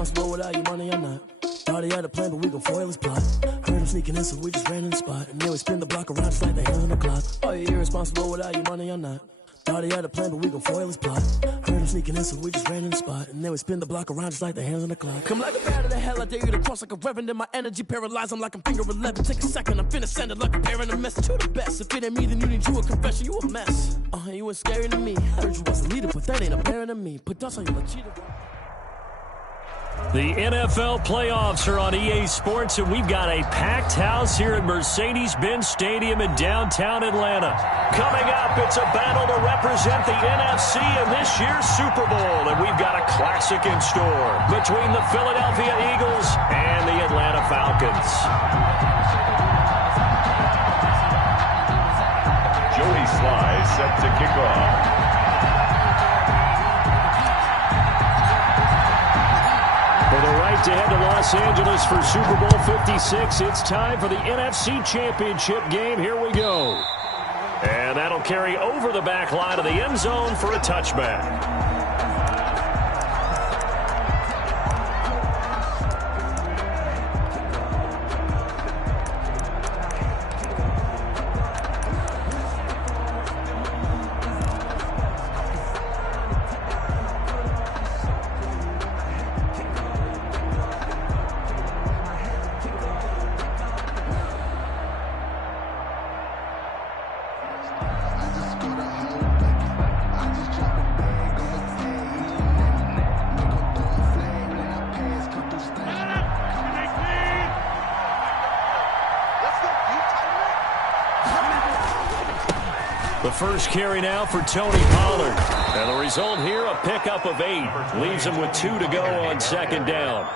irresponsible without your money or not. Thought he had a plan, but we gon' foil his plot. Heard him sneaking in, so we just ran in the spot. And then we spin the block around just like the hands on the clock. Are you irresponsible without your money or not? Thought he had a plan, but we gon' foil his plot. Heard him sneaking in, so we just ran in the spot. And then we spin the block around just like the hands on the clock. Come like a bat of the hell, I dare you to cross like a reverend. And my energy paralyzed, I'm like I'm finger 11. Take a second, I'm finna send it like a parent a message to the best. If it ain't me, then you need you a confession, you a mess. You ain't scary to me. Heard you was a leader, but that ain't apparent to me. Put dust on you, a cheater. The NFL playoffs are on EA Sports, and we've got a packed house here at Mercedes-Benz Stadium in downtown Atlanta. Coming up, it's a battle to represent the NFC in this year's Super Bowl, and we've got a classic in store between the Philadelphia Eagles and the Atlanta Falcons. Joey Sly set to kick off. For the right to head to Los Angeles for Super Bowl 56, it's time for the NFC Championship game. Here we go. And that'll carry over the back line of the end zone for a touchback. The first carry now for Tony Pollard. And the result here, a pickup of 8. Leaves him with 2 to go on second down.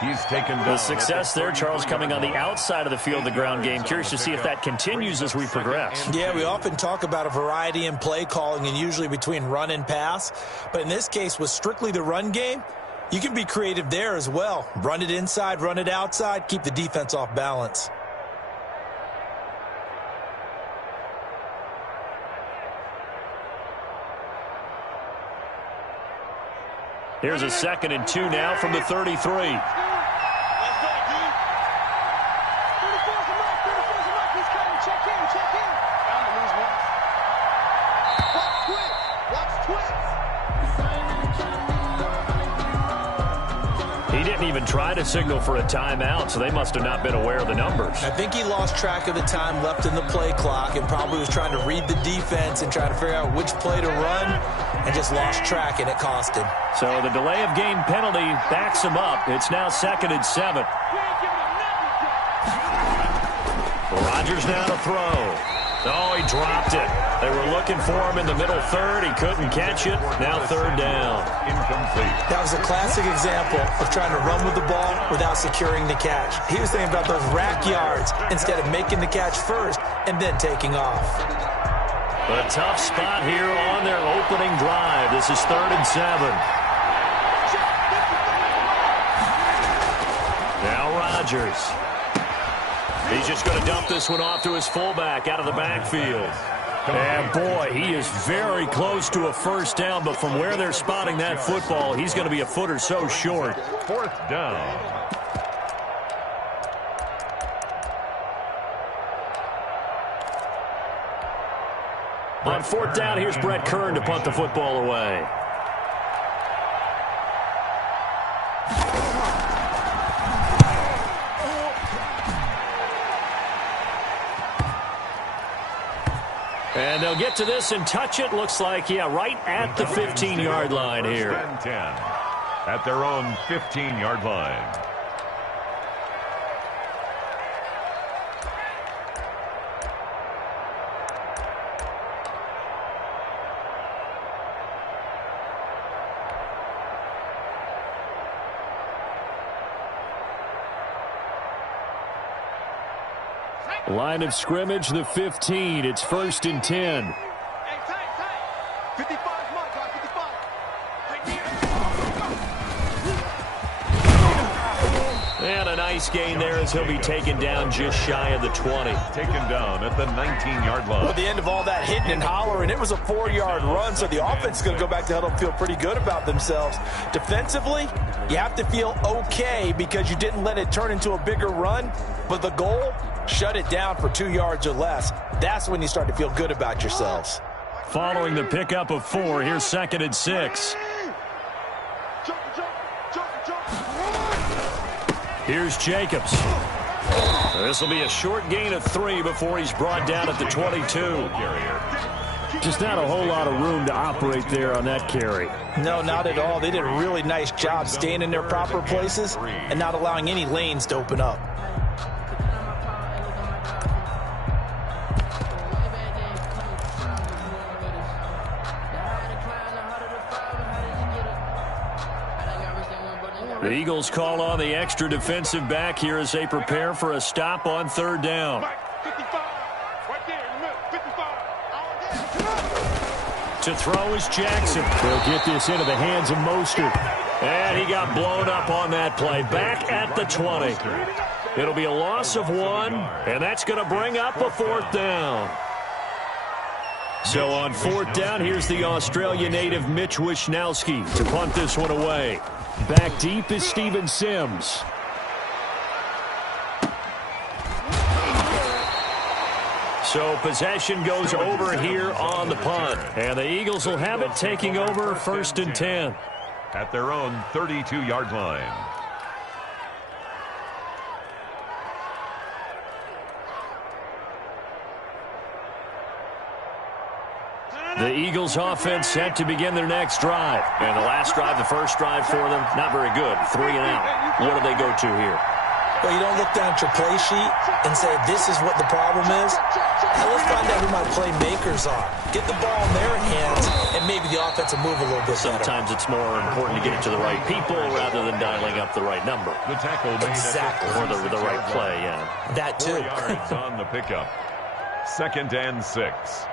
He's taken down. The success there, Charles, coming on the outside of the field, the ground game. Curious to see if that continues as we progress. Yeah, we often talk about a variety in play calling and usually between run and pass. But in this case, with strictly the run game, you can be creative there as well. Run it inside, run it outside, keep the defense off balance. Here's a 2nd and 2 now from the 33. He didn't even try to signal for a timeout, so they must have not been aware of the numbers. I think he lost track of the time left in the play clock and probably was trying to read the defense and trying to figure out which play to run and just lost track, and it cost him. So the delay of game penalty backs him up. It's now 2nd and 7. Rodgers now to throw. Oh, he dropped it. They were looking for him in the middle third. He couldn't catch it. Now 3rd down. Incomplete. That was a classic example of trying to run with the ball without securing the catch. He was thinking about those rack yards instead of making the catch first and then taking off. A tough spot here on their opening drive. This is 3rd and 7. Now Rodgers. He's just going to dump this one off to his fullback out of the backfield. And, boy, he is very close to a first down, but from where they're spotting that football, he's going to be a foot or so short. 4th down. On 4th down, here's Brett Kern to punt the football away. And they'll get to this and touch it. Looks like, yeah, right at the 15-yard line here. 10 at their own 15-yard line. Line of scrimmage, the 15. It's 1st and 10. And a nice gain there as he'll be taken down just shy of the 20. Taken down at the 19-yard line. Well, at the end of all that hitting and hollering, it was a 4-yard run, so the offense is going to go back to huddle and feel pretty good about themselves. Defensively, you have to feel okay because you didn't let it turn into a bigger run, but the goal, shut it down for 2 yards or less. That's when you start to feel good about yourselves. Following the pickup of 4, here's 2nd and 6. Here's Jacobs. This will be a short gain of 3 before he's brought down at the 22. Just not a whole lot of room to operate there on that carry. No, not at all. They did a really nice job staying in their proper places and not allowing any lanes to open up. The Eagles call on the extra defensive back here as they prepare for a stop on 3rd down. To throw is Jackson. They'll get this into the hands of Mostert. And he got blown up on that play. Back at the 20. It'll be a loss of 1, and that's going to bring up a 4th down. So on 4th down, here's the Australia native Mitch Wishnowski to punt this one away. Back deep is Steven Sims. So possession goes over here on the punt. And the Eagles will have it taking over 1st and 10. At their own 32-yard line. The Eagles offense set to begin their next drive. And the last drive, the first drive for them, not very good. 3 and out. What do they go to here? Well, you don't look down at your play sheet and say, this is what the problem is. Now let's find out who my playmakers are. Get the ball in their hands, and maybe the offense will move a little bit better. Sometimes it's more important to get it to the right people rather than dialing up the right number. The tackle made exactly. Or the right play, yeah. That too. 4 yards on the pickup. 2nd and 6.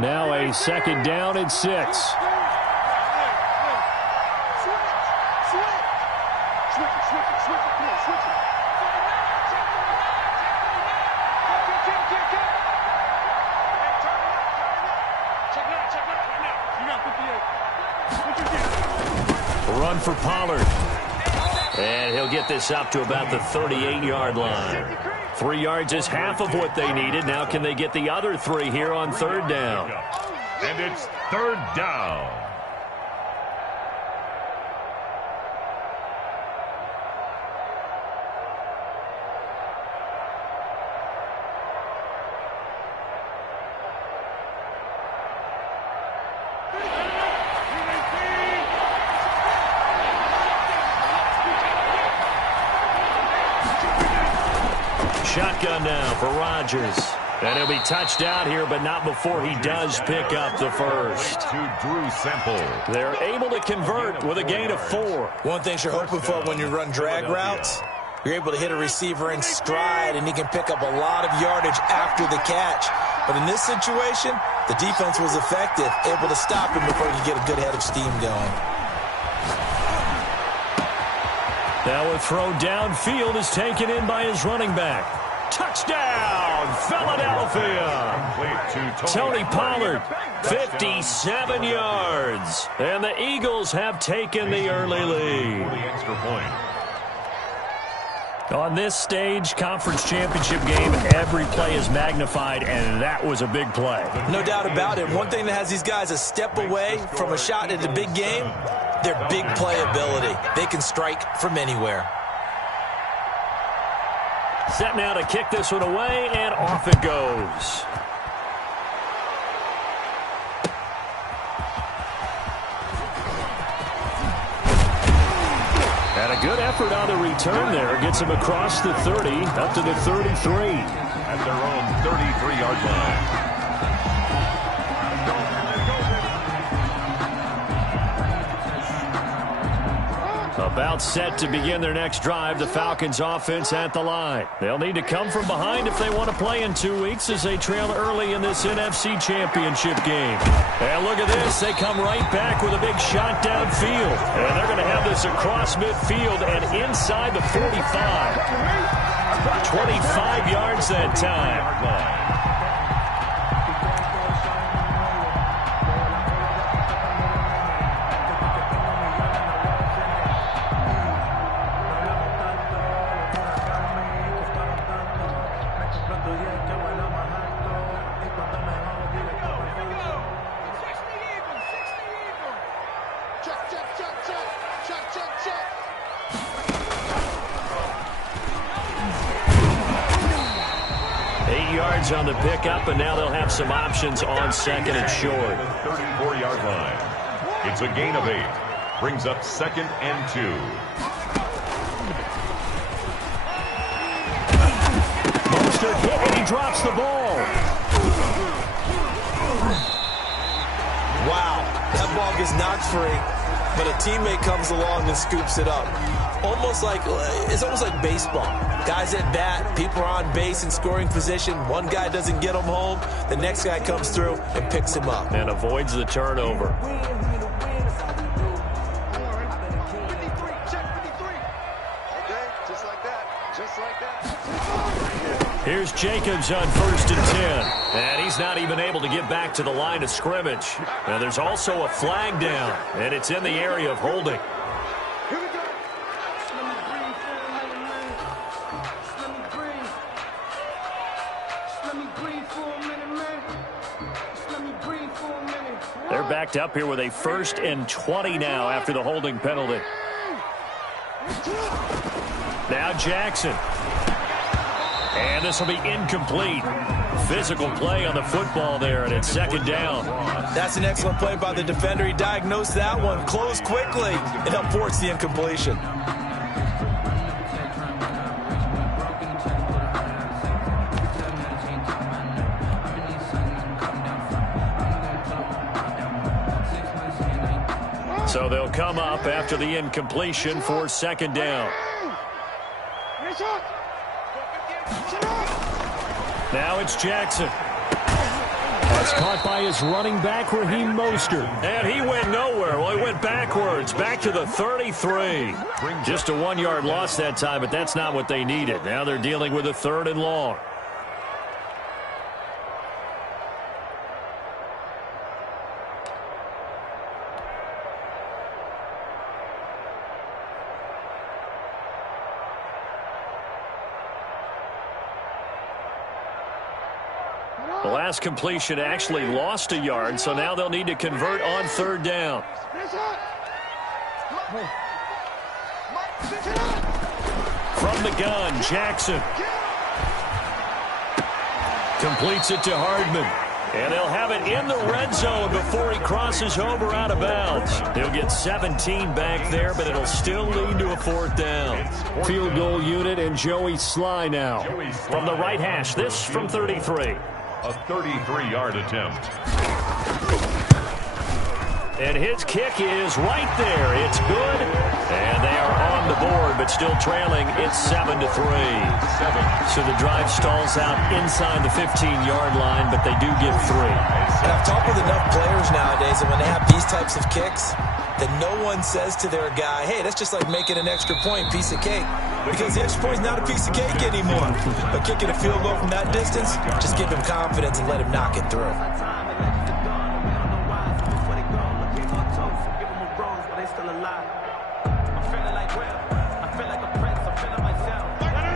Now a 2nd down and 6. Run for Pollard. And he'll get this up to about the 38-yard line. 3 yards is half of what they needed. Now can they get the other 3 here on 3rd down? And it's 3rd down. Shotgun now for Rodgers. And he'll be touched out here, but not before he does pick up the first. To Drew Semple. They're able to convert with a gain of 4. One thing you're hoping for when you run drag routes, you're able to hit a receiver in stride, and he can pick up a lot of yardage after the catch. But in this situation, the defense was effective, able to stop him before he could get a good head of steam going. Now a throw downfield is taken in by his running back. Touchdown, Philadelphia! Tony Pollard, 57 yards. And the Eagles have taken the early lead. On this stage, conference championship game, every play is magnified, and that was a big play. No doubt about it. One thing that has these guys a step away from a shot at the big game, their big play ability. They can strike from anywhere. Set now to kick this one away, and off it goes. And a good effort on the return there. Gets him across the 30, up to the 33. At their own 33-yard line. About set to begin their next drive, the Falcons offense at the line. They'll need to come from behind if they want to play in 2 weeks as they trail early in this NFC Championship game. And look at this. They come right back with a big shot downfield. And they're going to have this across midfield and inside the 45. 25 yards that time. On the pickup, and now they'll have some options on second and short. 34-yard line. It's a gain of 8. Brings up 2nd and 2. Monster hit, and he drops the ball. Wow, that ball gets knocked free, but a teammate comes along and scoops it up. It's almost like baseball. Guys at bat, people are on base in scoring position. One guy doesn't get him home. The next guy comes through and picks him up. And avoids the turnover. Here's Jacobs on 1st and 10. And he's not even able to get back to the line of scrimmage. Now there's also a flag down, and it's in the area of holding. They're backed up here with a 1st and 20 now after the holding penalty. Now Jackson. And this will be incomplete. Physical play on the football there, and it's 2nd down. That's an excellent play by the defender. He diagnosed that one, closed quickly, and helped force the incompletion. So they'll come up after the incompletion for 2nd down. Now it's Jackson. That's caught by his running back, Raheem Mostert. And he went nowhere. Well, he went backwards, back to the 33. Just a 1-yard loss that time, but that's not what they needed. Now they're dealing with a 3rd and long. The last completion actually lost a yard, so now they'll need to convert on 3rd down. From the gun, Jackson. Completes it to Hardman. And they'll have it in the red zone before he crosses over out of bounds. He'll get 17 back there, but it'll still lead to a 4th down. Field goal unit and Joey Sly now. From the right hash, this from 33. A 33-yard attempt. And his kick is right there. It's good. And they are on the board, but still trailing. It's 7-3. So the drive stalls out inside the 15-yard line, but they do get 3. And I've talked with enough players nowadays that when they have these types of kicks, that no one says to their guy, hey, that's just like making an extra point, piece of cake. Because the extra point is not a piece of cake anymore. But kicking a field goal from that distance, just give him confidence and let him knock it through.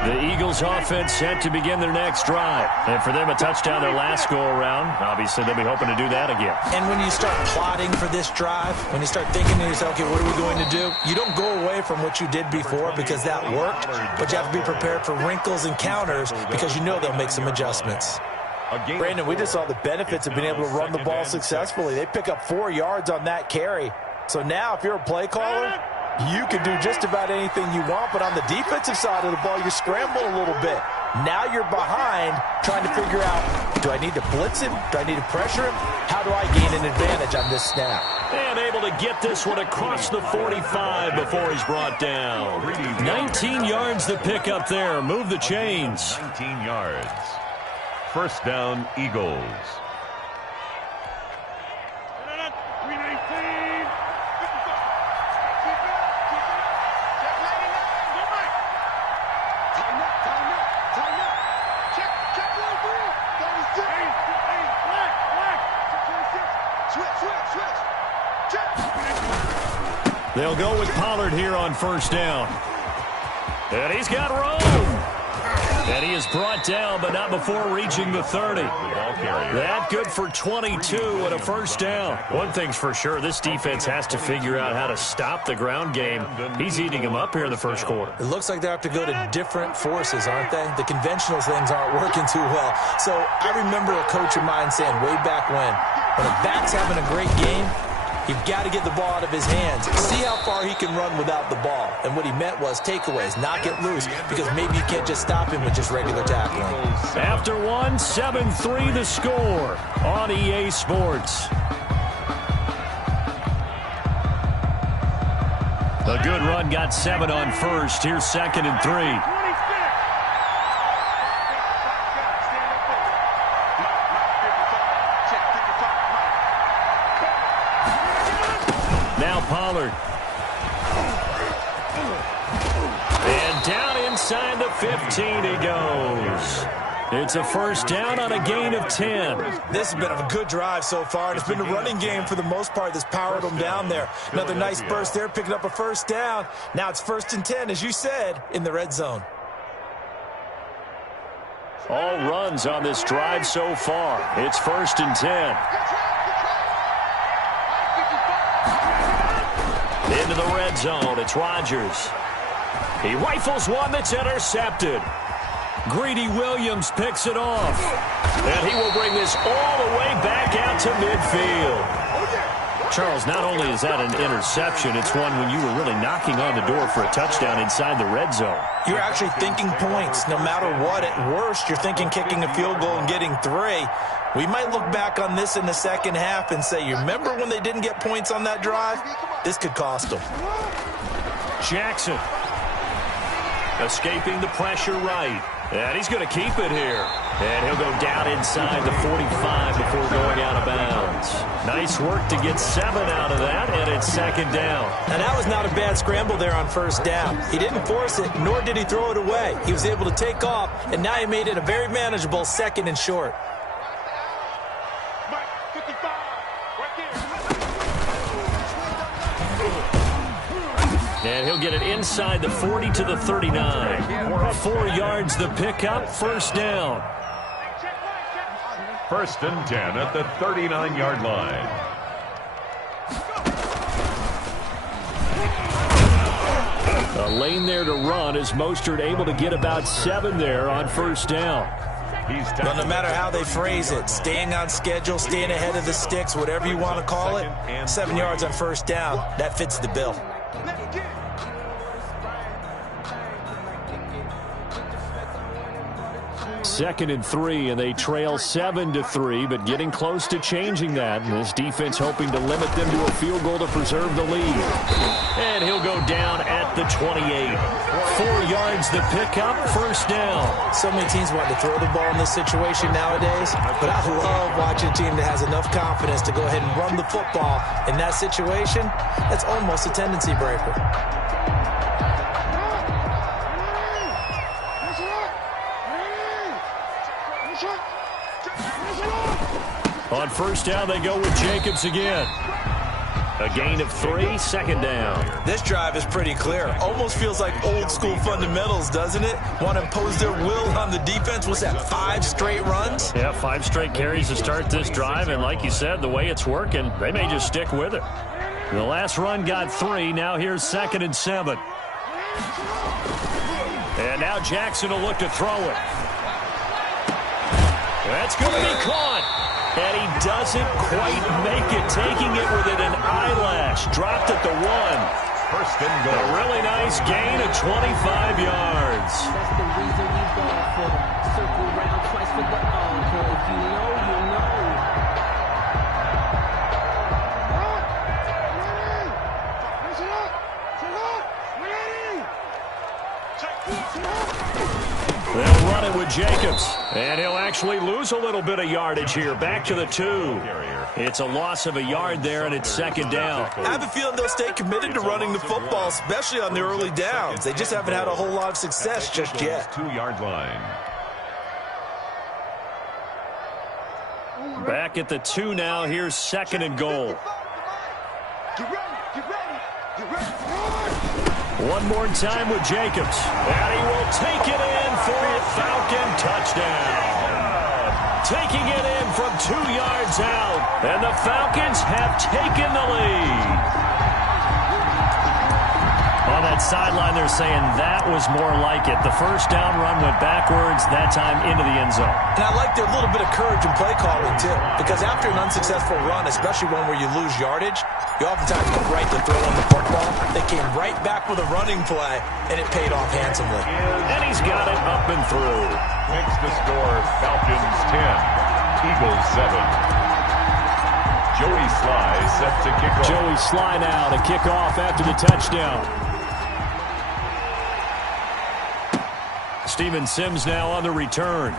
The Eagles offense set to begin their next drive. And for them, a touchdown their last go-around. Obviously, they'll be hoping to do that again. And when you start plotting for this drive, when you start thinking to yourself, okay, what are we going to do? You don't go away from what you did before because that worked, but you have to be prepared for wrinkles and counters because you know they'll make some adjustments. Brandon, we just saw the benefits of being able to run the ball successfully. They pick up 4 yards on that carry. So now if you're a play caller, you can do just about anything you want, but on the defensive side of the ball, you scramble a little bit. Now you're behind, trying to figure out, do I need to blitz him? Do I need to pressure him? How do I gain an advantage on this snap? And able to get this one across the 45 before he's brought down. 19 yards to pick up there. Move the chains. 19 yards. First down, Eagles. They'll go with Pollard here on first down. And he's got room. And he is brought down, but not before reaching the 30. That good for 22 and a first down. One thing's for sure, this defense has to figure out how to stop the ground game. He's eating them up here in the first quarter. It looks like they have to go to different forces, aren't they? The conventional things aren't working too well. So I remember a coach of mine saying way back when a back's having a great game, you've got to get the ball out of his hands. See how far he can run without the ball. And what he meant was takeaways, knock it loose, because maybe you can't just stop him with just regular tackling. After one, 7-3 the score on EA Sports. A good run, got 7 on first. Here's 2nd and 3. Now Pollard. And down inside the 15 he goes. It's a first down on a gain of 10. This has been a good drive so far, and it's been a running game for the most part that's powered them down there. Another nice burst there, picking up a first down. Now it's 1st and 10, as you said, in the red zone. All runs on this drive so far. It's 1st and 10. Into the red zone, it's Rodgers. He rifles one that's intercepted. Greedy Williams picks it off. And he will bring this all the way back out to midfield. Charles, not only is that an interception, it's one when you were really knocking on the door for a touchdown inside the red zone. You're actually thinking points. No matter what, at worst, you're thinking kicking a field goal and getting 3. We might look back on this in the second half and say, you remember when they didn't get points on that drive? This could cost them. Jackson escaping the pressure right. And he's going to keep it here. And he'll go down inside the 45 before going out of bounds. Nice work to get 7 out of that, and it's 2nd down. Now, that was not a bad scramble there on first down. He didn't force it, nor did he throw it away. He was able to take off, and now he made it a very manageable 2nd and short. And he'll get it inside the 40 to the 39. 4 yards the pickup, first down. 1st and 10 at the 39-yard line. A lane there to run as Mostert able to get about 7 there on first down. But no matter how they phrase it, staying on schedule, staying ahead of the sticks, whatever you want to call it, 7 yards on first down, that fits the bill. 2nd and 3, and they trail 7-3, but getting close to changing that. And this defense hoping to limit them to a field goal to preserve the lead. And he'll go down at the 28. 4 yards the pickup, first down. So many teams want to throw the ball in this situation nowadays, but I love watching a team that has enough confidence to go ahead and run the football. In that situation, that's almost a tendency breaker. On first down, they go with Jacobs again. A gain of 3, 2nd down. This drive is pretty clear. Almost feels like old school fundamentals, doesn't it? Want to impose their will on the defense. What's that, 5 straight runs? Yeah, 5 straight carries to start this drive. And like you said, the way it's working, they may just stick with it. The last run got 3. Now here's 2nd and 7. And now Jackson will look to throw it. That's going to be caught. And he doesn't quite make it, taking it within an eyelash. Dropped at the 1. 1st and goal. A really nice gain of 25 yards. That's the reason you go for Jacobs. And he'll actually lose a little bit of yardage here. Back to the 2. It's a loss of a yard there, and it's second down. I have a feeling they'll stay committed to running the football, especially on the early downs. They just haven't had a whole lot of success just yet. 2-yard line. Back at the 2 now. Here's second and goal. One more time with Jacobs. And he will take it in for a Falcon touchdown. Taking it in from 2 yards out. And the Falcons have taken the lead. On that sideline, they're saying that was more like it. The first down run went backwards, that time into the end zone. And I like their little bit of courage in play calling, too. Because after an unsuccessful run, especially one where you lose yardage, you oftentimes go right to throw on the football. They came right back with a running play, and it paid off handsomely. And he's got it up and through. Makes the score Falcons 10, Eagles 7. Joey Sly set to kick off. Joey Sly now to kick off after the touchdown. Steven Sims now on the return.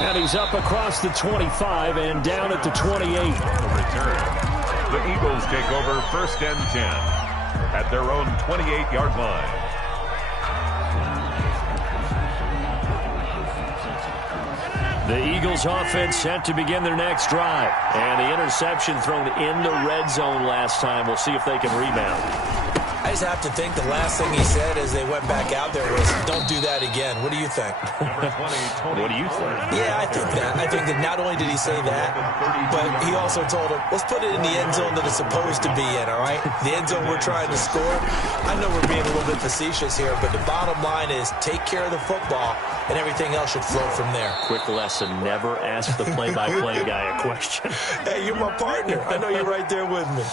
And he's up across the 25 and down at the 28. On the return, the Eagles take over first and 10 at their own 28-yard line. The Eagles offense set to begin their next drive. And the interception thrown in the red zone last time. We'll see if they can rebound. I just have to think the last thing he said as they went back out there was, don't do that again. What do you think? What do you think? Yeah, I think that. I think that not only did he say that, but he also told him, let's put it in the end zone that it's supposed to be in, all right? The end zone we're trying to score. I know we're being a little bit facetious here, but the bottom line is take care of the football, and everything else should flow from there. Quick lesson, never ask the play-by-play guy a question. Hey, you're my partner. I know you're right there with me.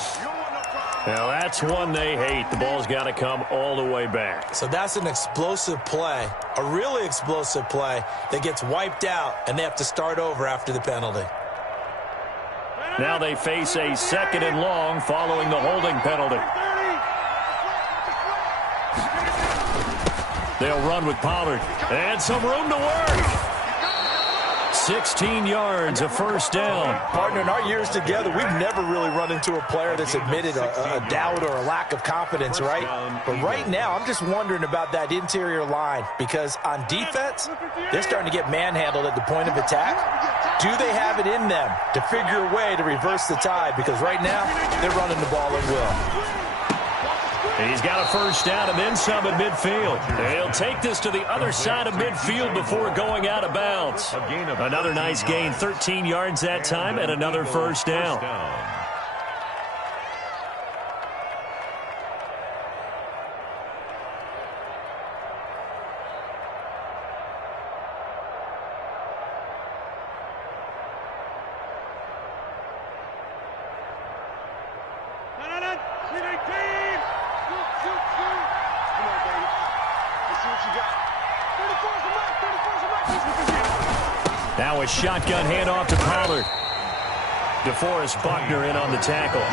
Now, that's one they hate. The ball's got to come all the way back. So that's an explosive play, a really explosive play that gets wiped out, and they have to start over after the penalty. Now they face a second and long following the holding penalty. They'll run with Pollard. And some room to work. 16 yards, a first down. Partner, in our years together, we've never really run into a player that's admitted a doubt or a lack of confidence, right? But right now, I'm just wondering about that interior line because on defense, they're starting to get manhandled at the point of attack. Do they have it in them to figure a way to reverse the tide? Because right now, they're running the ball at will. He's got a first down and then some at midfield. He'll take this to the other side of midfield before going out of bounds. Another nice gain, 13 yards that time, and another first down. Now a shotgun handoff to Pollard. DeForest Buckner in on the tackle.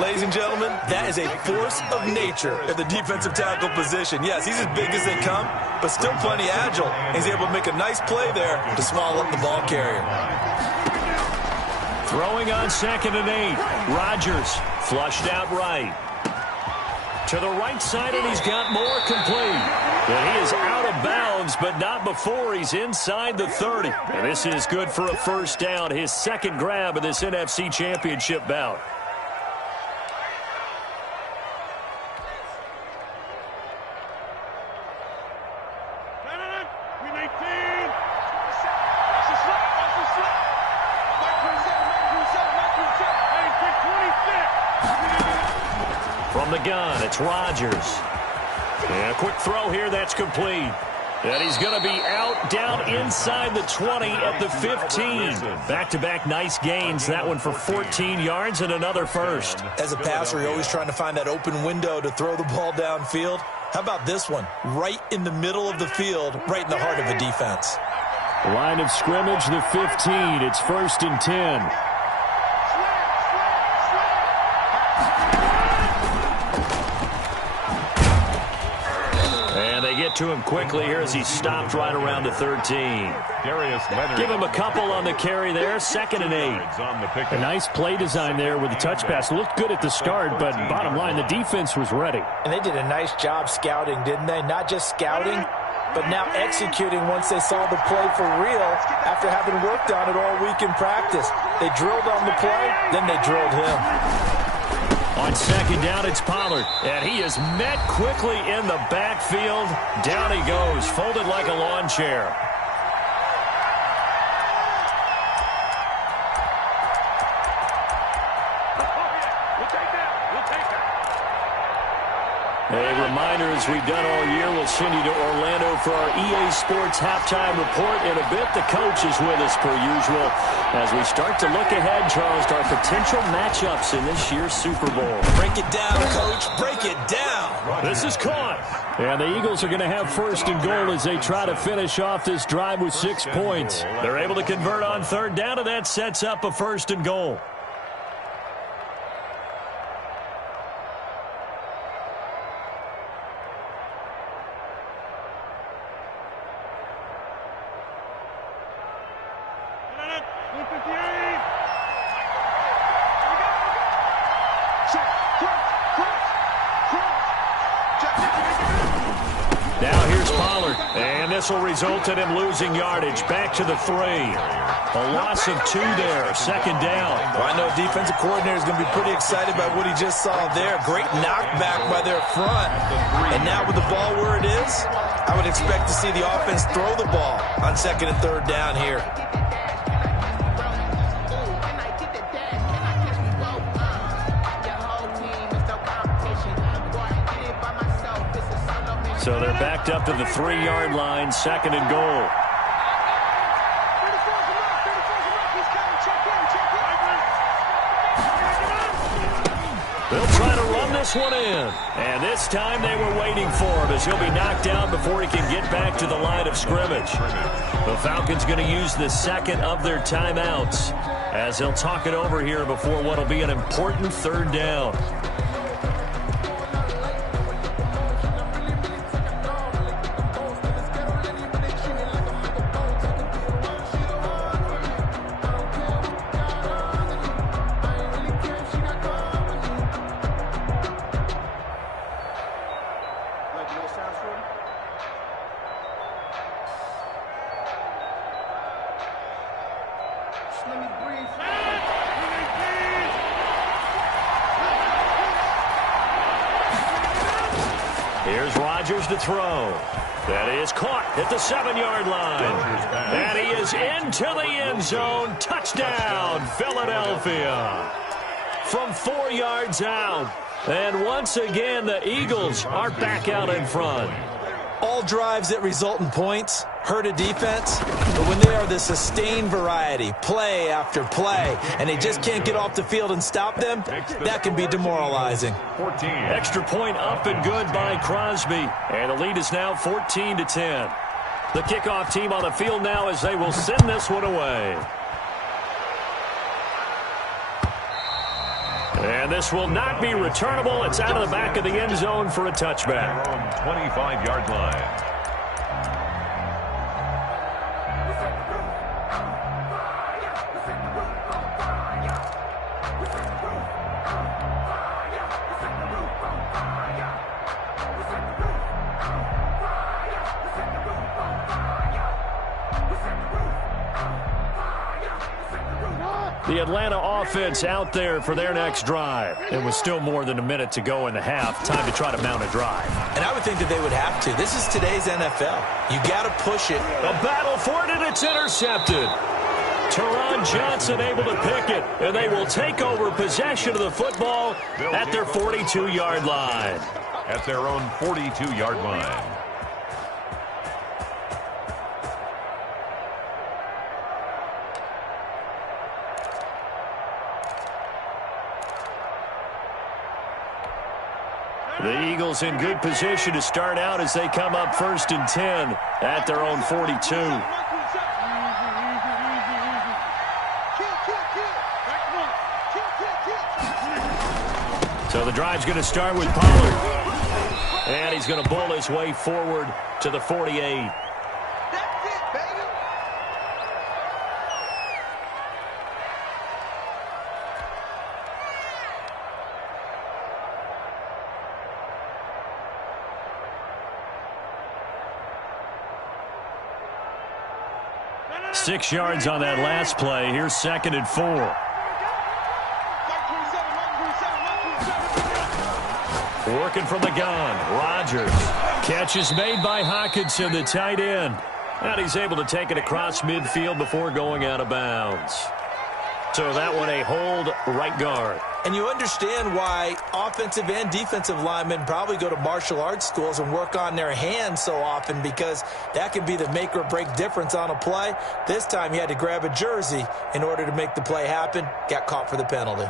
Ladies and gentlemen, that is a force of nature at the defensive tackle position. Yes, he's as big as they come, but still plenty agile. He's able to make a nice play there to swallow up the ball carrier. Throwing on 2nd and 8. Rodgers flushed out right. To the right side, and he's got more complete. But he is out of bounds, but not before he's inside the 30. And this is good for a first down, his second grab of this NFC Championship bout. From the gun, it's Rodgers. And a quick throw here, that's complete. And he's going to be out down inside the 20 at the 15. Back-to-back nice gains. That one for 14 yards and another first. As a passer, you're always trying to find that open window to throw the ball downfield. How about this one? Right in the middle of the field, right in the heart of the defense. Line of scrimmage, the 15. It's 1st and 10. to him quickly here as he stopped right around the 13. Give him a couple on the carry there. 2nd and 8. A nice play design there with the touch pass. Looked good at the start, but bottom line, the defense was ready. And they did a nice job scouting, didn't they? Not just scouting, but now executing once they saw the play for real after having worked on it all week in practice. They drilled on the play, then they drilled him. On 2nd down, it's Pollard, and he is met quickly in the backfield. Down he goes, folded like a lawn chair. A reminder, as we've done all year, we'll send you to Orlando for our EA Sports halftime report. In a bit, the coach is with us per usual as we start to look ahead, Charles, to our potential matchups in this year's Super Bowl. Break it down, Coach. Break it down. This is caught. And the Eagles are going to have 1st and goal as they try to finish off this drive with 6 points. They're able to convert on 3rd down, and that sets up a 1st and goal. This will result in him losing yardage. Back to the 3. A loss of 2 there. 2nd down. Well, I know defensive coordinator is going to be pretty excited about what he just saw there. Great knockback by their front. And now with the ball where it is, I would expect to see the offense throw the ball on 2nd and 3rd down here. So they're backed up to the 3-yard line, 2nd and goal. They'll try to run this one in. And this time they were waiting for him as he'll be knocked down before he can get back to the line of scrimmage. The Falcons going to use the 2nd of their timeouts as they'll talk it over here before what will be an important 3rd down. Here's Rodgers to throw. That is caught at the 7-yard line. And he is into the end zone. Touchdown, Philadelphia. From 4 yards out. And once again, the Eagles are back out in front. All drives that result in points hurt a defense, but when they are the sustained variety, play after play, and they just can't get off the field and stop them, that can be demoralizing. 14. Extra point up and good by Crosby, and the lead is now 14-10. The kickoff team on the field now as they will send this one away. And this will not be returnable. It's out of the back of the end zone for a touchback. 25-yard line. The Atlanta offense out there for their next drive. It was still more than a minute to go in the half. Time to try to mount a drive. And I would think that they would have to. This is today's NFL. You got to push it. A battle for it, and it's intercepted. Teron Johnson able to pick it, and they will take over possession of the football at their 42-yard line. At their own 42-yard line. The Eagles in good position to start out as they come up 1st and 10 at their own 42. So the drive's going to start with Pollard. And he's going to bull his way forward to the 48. That's it, baby. Six yards on that last play. Here's 2nd and 4. Working from the gun. Rodgers. Catch is made by Hockenson, the tight end. And he's able to take it across midfield before going out of bounds. So that one a hold right guard. And you understand why offensive and defensive linemen probably go to martial arts schools and work on their hands so often, because that can be the make or break difference on a play. This time he had to grab a jersey in order to make the play happen. Got caught for the penalty.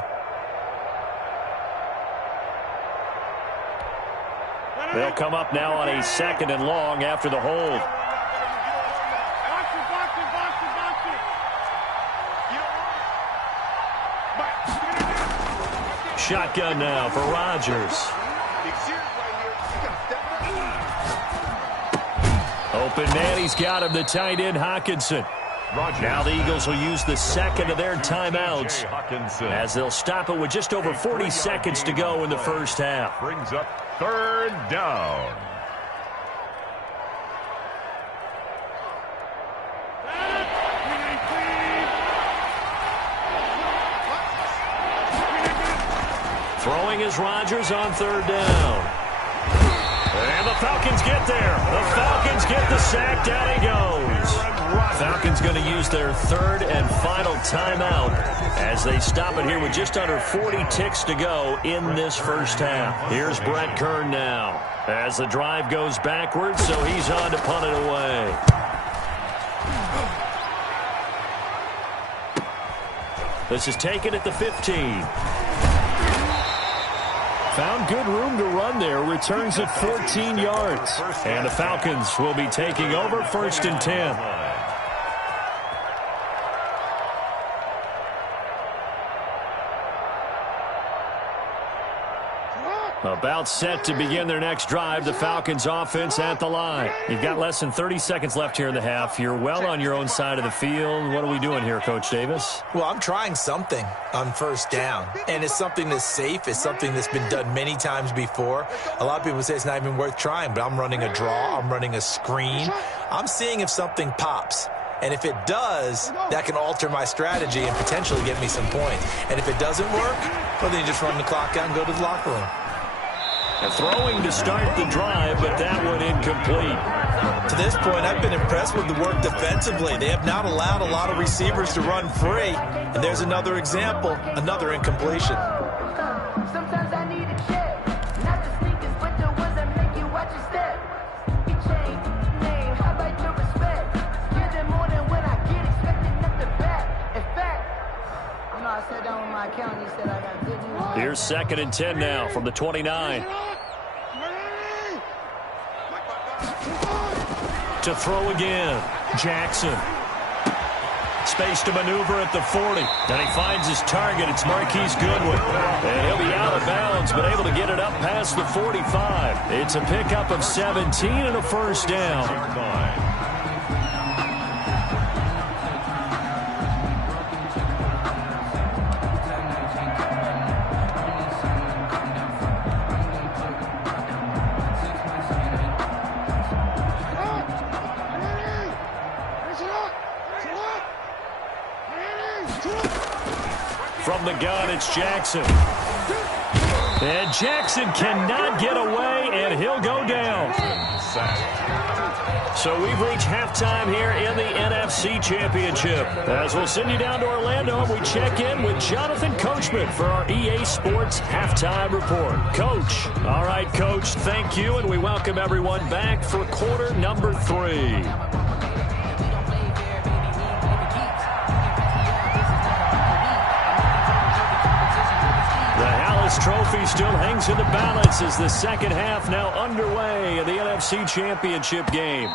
They'll come up now on a 2nd and long after the hold. Shotgun now for Rodgers. Open man, he's got him, the tight end Hockenson. Now the Eagles will use the 2nd of their timeouts as they'll stop it with just over 40 seconds to go in the first half. Brings up 3rd down. Throwing is Rodgers on 3rd down. And the Falcons get there. The Falcons get the sack. Down he goes. Falcons going to use their 3rd and final timeout as they stop it here with just under 40 ticks to go in this first half. Here's Brett Kern now as the drive goes backwards, so he's on to punt it away. This is taken at the 15. Found good room to run there. Returns at 14 yards. And the Falcons will be taking over 1st and 10. About set to begin their next drive. The Falcons offense at the line. You've got less than 30 seconds left here in the half. You're well on your own side of the field. What are we doing here, Coach Davis? Well, I'm trying something on 1st down. And it's something that's safe. It's something that's been done many times before. A lot of people say it's not even worth trying, but I'm running a draw. I'm running a screen. I'm seeing if something pops. And if it does, that can alter my strategy and potentially get me some points. And if it doesn't work, well, then you just run the clock out and go to the locker room. And throwing to start the drive, but that one incomplete. To this point, I've been impressed with the work defensively. They have not allowed a lot of receivers to run free. And there's another example, another incompletion. Sometimes I need a check. Not the sneakers, but the ones that make you watch your step. You change name, how about your respect? Give them more than when I get expected at the back. In fact, you know, I sat down with my accountant, he said I got good news. Here's 2nd and 10 now from the 29. To throw again, Jackson. Space to maneuver at the 40. And he finds his target. It's Marquise Goodwin. And he'll be out of bounds, but able to get it up past the 45. It's a pickup of 17 and a 1st down. From the gun, it's Jackson. And Jackson cannot get away, and he'll go down. So we've reached halftime here in the NFC Championship. As we'll send you down to Orlando, and we check in with Jonathan Coachman for our EA Sports Halftime Report. Coach. All right, Coach, thank you, and we welcome everyone back for quarter number 3. Trophy still hangs in the balance as the second half now underway in the NFC Championship game.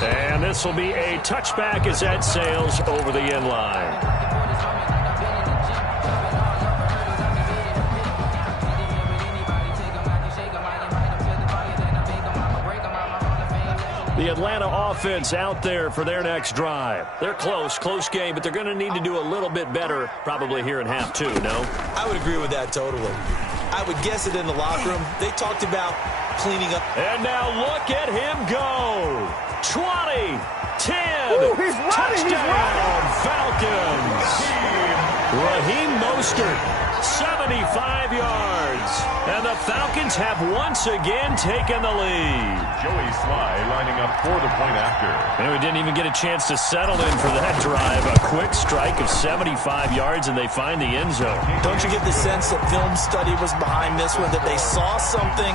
And this will be a touchback as that sails over the end line. The Atlanta offense out there for their next drive. They're close game, but they're going to need to do a little bit better probably here in half two, no? I would agree with that totally. I would guess it in the locker room. They talked about cleaning up. And now look at him go. 20, 10, Ooh, he's running, touchdown, Falcons. Raheem Mostert, 75 yards. And the Falcons have once again taken the lead. Joey Sly lining up for the point after. And we didn't even get a chance to settle in for that drive. A quick strike of 75 yards, and they find the end zone. Don't you get the sense that film study was behind this one, that they saw something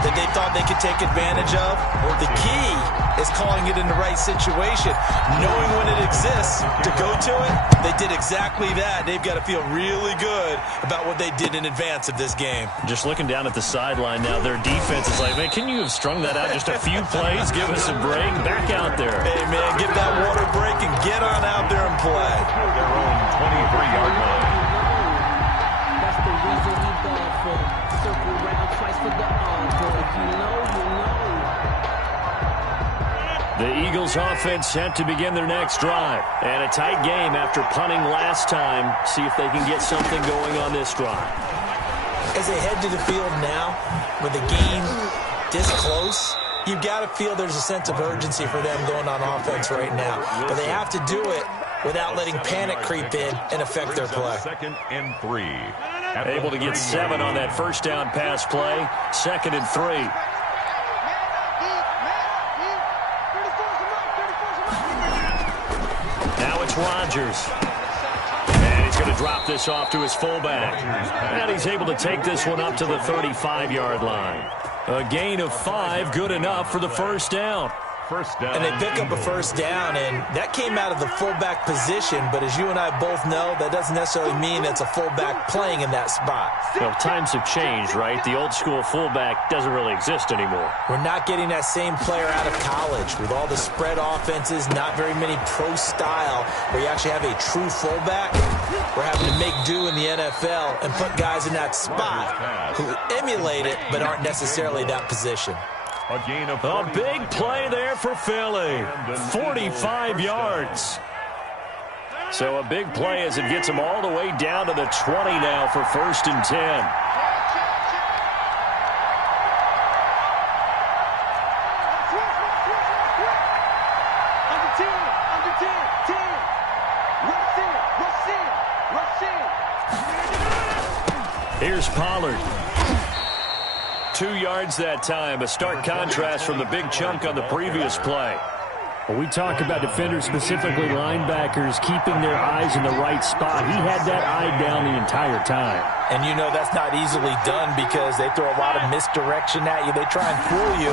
that they thought they could take advantage of? The key is calling it in the right situation, knowing when it exists to go to it. They did exactly that. They've got to feel really good about what they did in advance of this game. Just looking down at the sideline now, their defense is like, man, can you have strung that out just a few plays? Give us a break. Back out there. Hey, man, get that water break and get on out there and play. Their own 23-yard line. That's the reason we ball for. Circle round twice for the encore. If you know, you know. The Eagles offense set to begin their next drive. And a tight game after punting last time. See if they can get something going on this drive. As they head to the field now, with the game this close, you've got to feel there's a sense of urgency for them going on offense right now. But they have to do it without letting panic creep in and affect their play. 2nd and 3. Able to get 7 on that first down pass play. 2nd and 3. Now it's Rodgers. And he's going to drop this off to his fullback. And he's able to take this one up to the 35-yard line. A gain of 5, good enough for the first down. First down. And they pick up a first down, and that came out of the fullback position. But as you and I both know, that doesn't necessarily mean that's a fullback playing in that spot. Well, times have changed, right? The old school fullback doesn't really exist anymore. We're not getting that same player out of college with all the spread offenses, not very many pro style where you actually have a true fullback. We're having to make do in the NFL and put guys in that spot who emulate it but aren't necessarily that position. A gain of a big play there for Philly. 45 yards. So a big play as it gets them all the way down to the 20 now for 1st and 10. Here's Pollard. 2 yards that time. A stark contrast from the big chunk on the previous play. Well, we talk about defenders, specifically linebackers, keeping their eyes in the right spot. He had that eye down the entire time. And you know that's not easily done because they throw a lot of misdirection at you. They try and fool you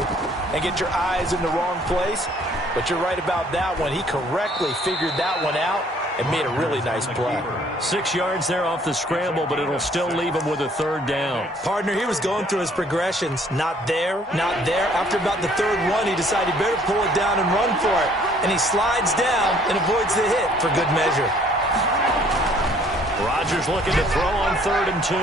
and get your eyes in the wrong place. But you're right about that one. He correctly figured that one out and made a really nice play. 6 yards there off the scramble, but it'll still leave him with a 3rd down. Partner, he was going through his progressions. Not there, not there. After about the 3rd one, he decided he better pull it down and run for it. And he slides down and avoids the hit for good measure. Rodgers looking to throw on 3rd and 2.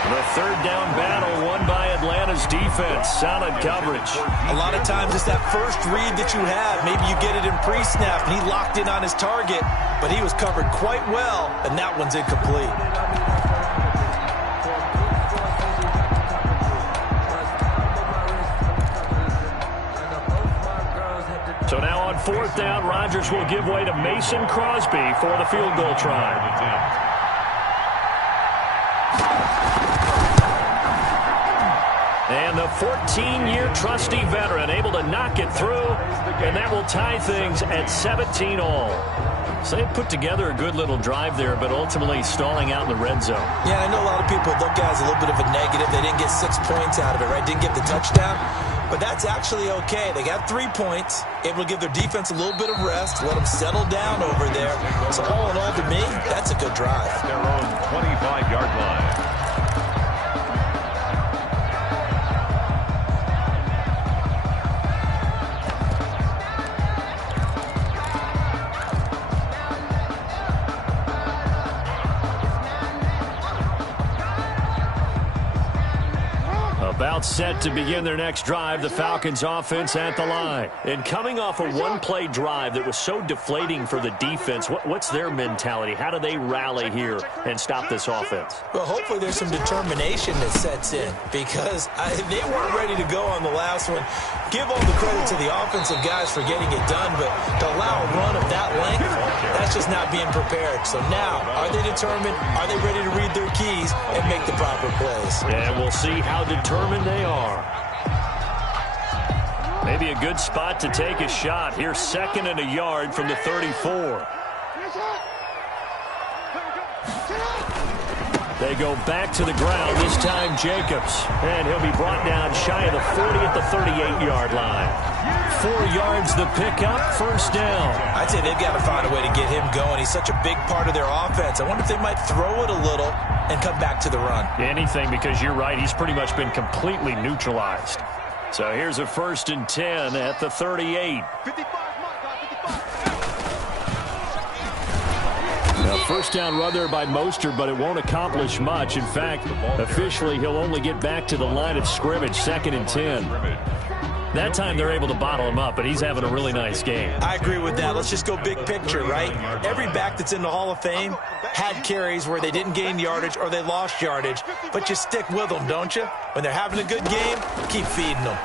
The 3rd down battle won by Atlanta's defense. Solid coverage. A lot of times it's that first read that you have. Maybe you get it in pre-snap and he locked in on his target, but he was covered quite well, and that one's incomplete. So now on 4th down, Rodgers will give way to Mason Crosby for the field goal try. And the 14-year trusty veteran able to knock it through, and that will tie things at 17 all. So they put together a good little drive there, but ultimately stalling out in the red zone. Yeah, I know a lot of people look at it as a little bit of a negative. They didn't get 6 points out of it, right? Didn't get the touchdown. But that's actually okay. They got 3 points, able to give their defense a little bit of rest, let them settle down over there. So all in all, to me, that's a good drive. Their own 25-yard line. timeout set to begin their next drive. The Falcons offense at the line. And coming off a one-play drive that was so deflating for the defense, what's their mentality? How do they rally here and stop this offense? Well, hopefully there's some determination that sets in because they weren't ready to go on the last one. Give all the credit to the offensive guys for getting it done, but to allow a run of that length, that's just not being prepared. So now, are they determined? Are they ready to read their keys and make the proper plays? And we'll see how determined they are. Maybe a good spot to take a shot. Here's 2nd and a yard from the 34. They go back to the ground, this time Jacobs. And he'll be brought down shy of the 40 at the 38-yard line. 4 yards the pickup, first down. I'd say they've got to find a way to get him going. He's such a big part of their offense. I wonder if they might throw it a little and come back to the run. Anything, because you're right, he's pretty much been completely neutralized. So here's a 1st and 10 at the 38. A first down run there by Mostert, but it won't accomplish much. In fact, officially, he'll only get back to the line of scrimmage, 2nd and 10. That time they're able to bottle him up, but he's having a really nice game. I agree with that. Let's just go big picture, right? Every back that's in the Hall of Fame had carries where they didn't gain yardage or they lost yardage, but you stick with them, don't you? When they're having a good game, keep feeding them.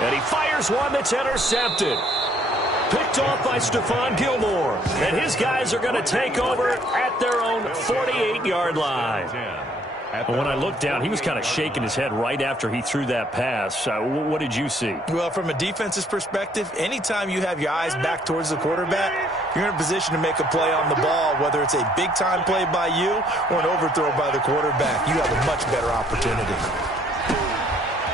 And he fires one that's intercepted. Picked off by Stephon Gilmore. And his guys are going to take over at their own 48-yard line. But when I looked down, he was kind of shaking his head right after he threw that pass. What did you see? Well, from a defense's perspective, anytime you have your eyes back towards the quarterback, you're in a position to make a play on the ball, whether it's a big-time play by you or an overthrow by the quarterback. You have a much better opportunity.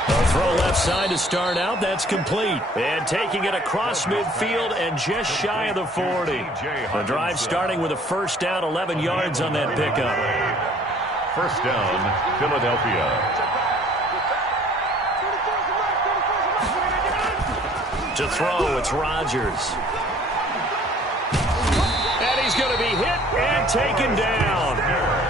A throw left side to start out. That's complete. And taking it across midfield and just shy of the 40. The drive starting with a first down, 11 yards on that pickup. First down, Philadelphia. To throw, it's Rodgers. And he's going to be hit and taken down.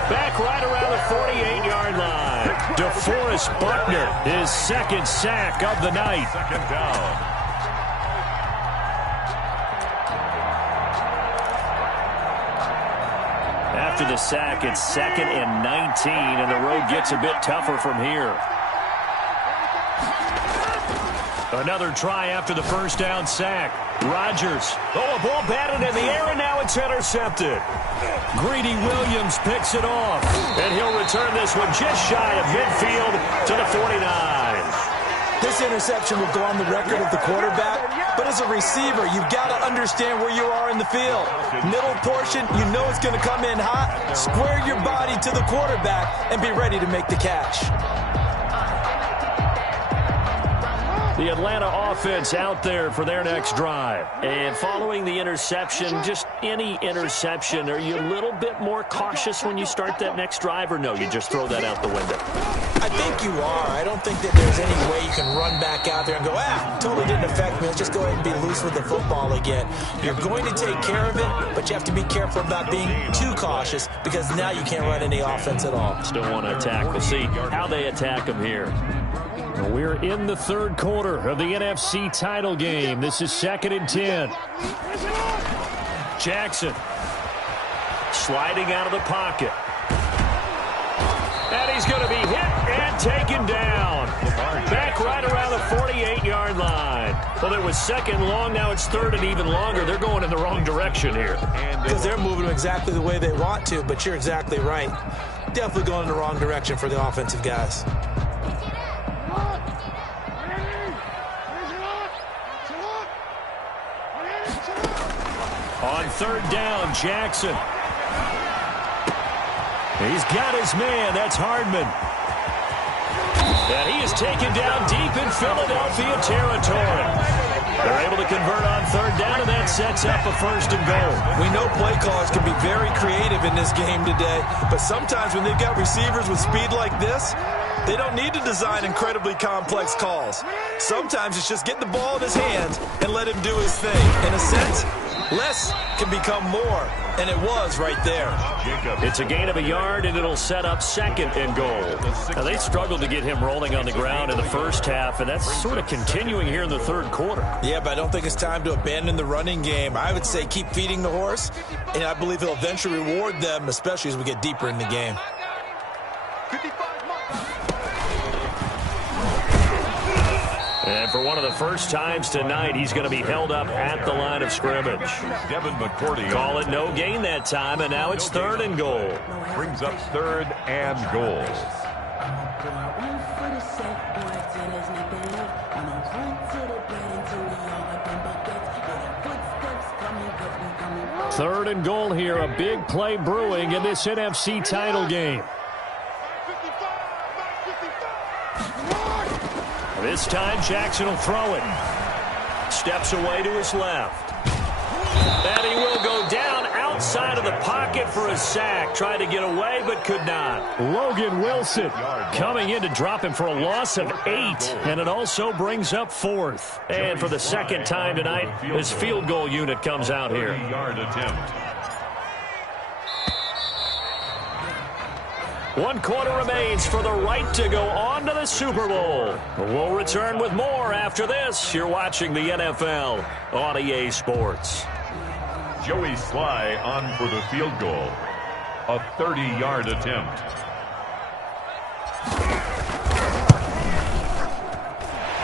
Back right around the 48-yard line. DeForest Buckner, his 2nd sack of the night. 2nd down. After the sack, it's 2nd and 19, and the road gets a bit tougher from here. Another try after the first down sack. Rodgers. Oh, a ball batted in the air, and now it's intercepted. Greedy Williams picks it off, and he'll return this one just shy of midfield to the 49. This interception will go on the record of the quarterback, but as a receiver, you've got to understand where you are in the field. Middle portion, you know it's going to come in hot. Square your body to the quarterback and be ready to make the catch. The Atlanta offense out there for their next drive. And following the interception, just any interception, are you a little bit more cautious when you start that next drive, or no, you just throw that out the window? I think you are. I don't think that there's any way you can run back out there and go, totally didn't affect me. Let's just go ahead and be loose with the football again. You're going to take care of it, but you have to be careful about being too cautious because now you can't run any offense at all. Still want to attack. We'll see how they attack them here. We're in the 3rd quarter of the NFC title game. This is 2nd and 10. Jackson sliding out of the pocket. And he's going to be hit and taken down. Back right around the 48-yard line. Well, it was 2nd long. Now it's 3rd and even longer. They're going in the wrong direction here. Because they're moving exactly the way they want to, but you're exactly right. Definitely going in the wrong direction for the offensive guys. On 3rd down, Jackson. He's got his man. That's Hardman. And he is taken down deep in Philadelphia territory. They're able to convert on 3rd down, and that sets up a 1st and goal. We know play callers can be very creative in this game today, but sometimes when they've got receivers with speed like this, they don't need to design incredibly complex calls. Sometimes it's just get the ball in his hands and let him do his thing. In a sense, Less can become more, and it was right there. It's a gain of a yard, and it'll set up 2nd and goal. Now, they struggled to get him rolling on the ground in the first half, and that's sort of continuing here in the third quarter. Yeah, but I don't think it's time to abandon the running game. I would say keep feeding the horse, and I believe he'll eventually reward them, especially as we get deeper in the game. And for one of the first times tonight, he's going to be held up at the line of scrimmage. Devin McCourty. Call it no gain that time, and now it's 3rd and goal. Brings up 3rd and goal. Third and goal here, a big play brewing in this NFC title game. This time, Jackson will throw it. Steps away to his left. And he will go down outside of the pocket for a sack. Tried to get away, but could not. Logan Wilson coming in to drop him for a loss of 8. And it also brings up 4th. And for the second time tonight, his field goal unit comes out here. 30-yard attempt. 1 quarter remains for the right to go on to the Super Bowl. We'll return with more after this. You're watching the NFL on EA Sports. Joey Sly on for the field goal. A 30-yard attempt.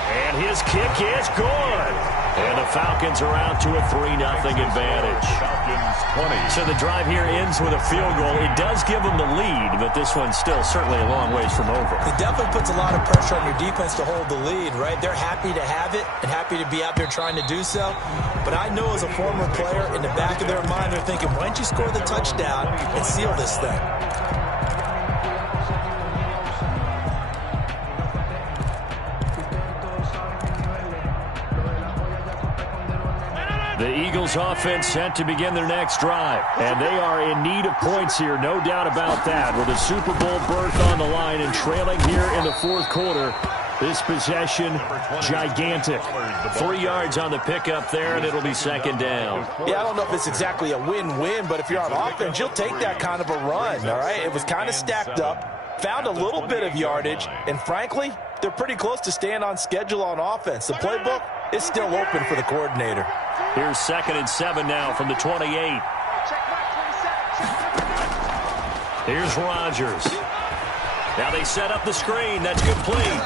And his kick is good. And the Falcons are out to a 3-0 advantage. Falcons 20. So the drive here ends with a field goal. It does give them the lead, but this one's still certainly a long ways from over. It definitely puts a lot of pressure on your defense to hold the lead, right? They're happy to have it and happy to be out there trying to do so. But I know as a former player, in the back of their mind, they're thinking, why don't you score the touchdown and seal this thing? The Eagles offense set to begin their next drive. And they are in need of points here, no doubt about that. With a Super Bowl berth on the line and trailing here in the fourth quarter. This possession, gigantic. 3 yards on the pickup there, and it'll be 2nd down. Yeah, I don't know if it's exactly a win-win, but if you're on offense, you'll take that kind of a run, all right? It was kind of stacked up, found a little bit of yardage, and frankly, they're pretty close to staying on schedule on offense. The playbook is still open for the coordinator. Here's 2nd and 7 now from the 28. Here's Rodgers. Now they set up the screen. That's complete.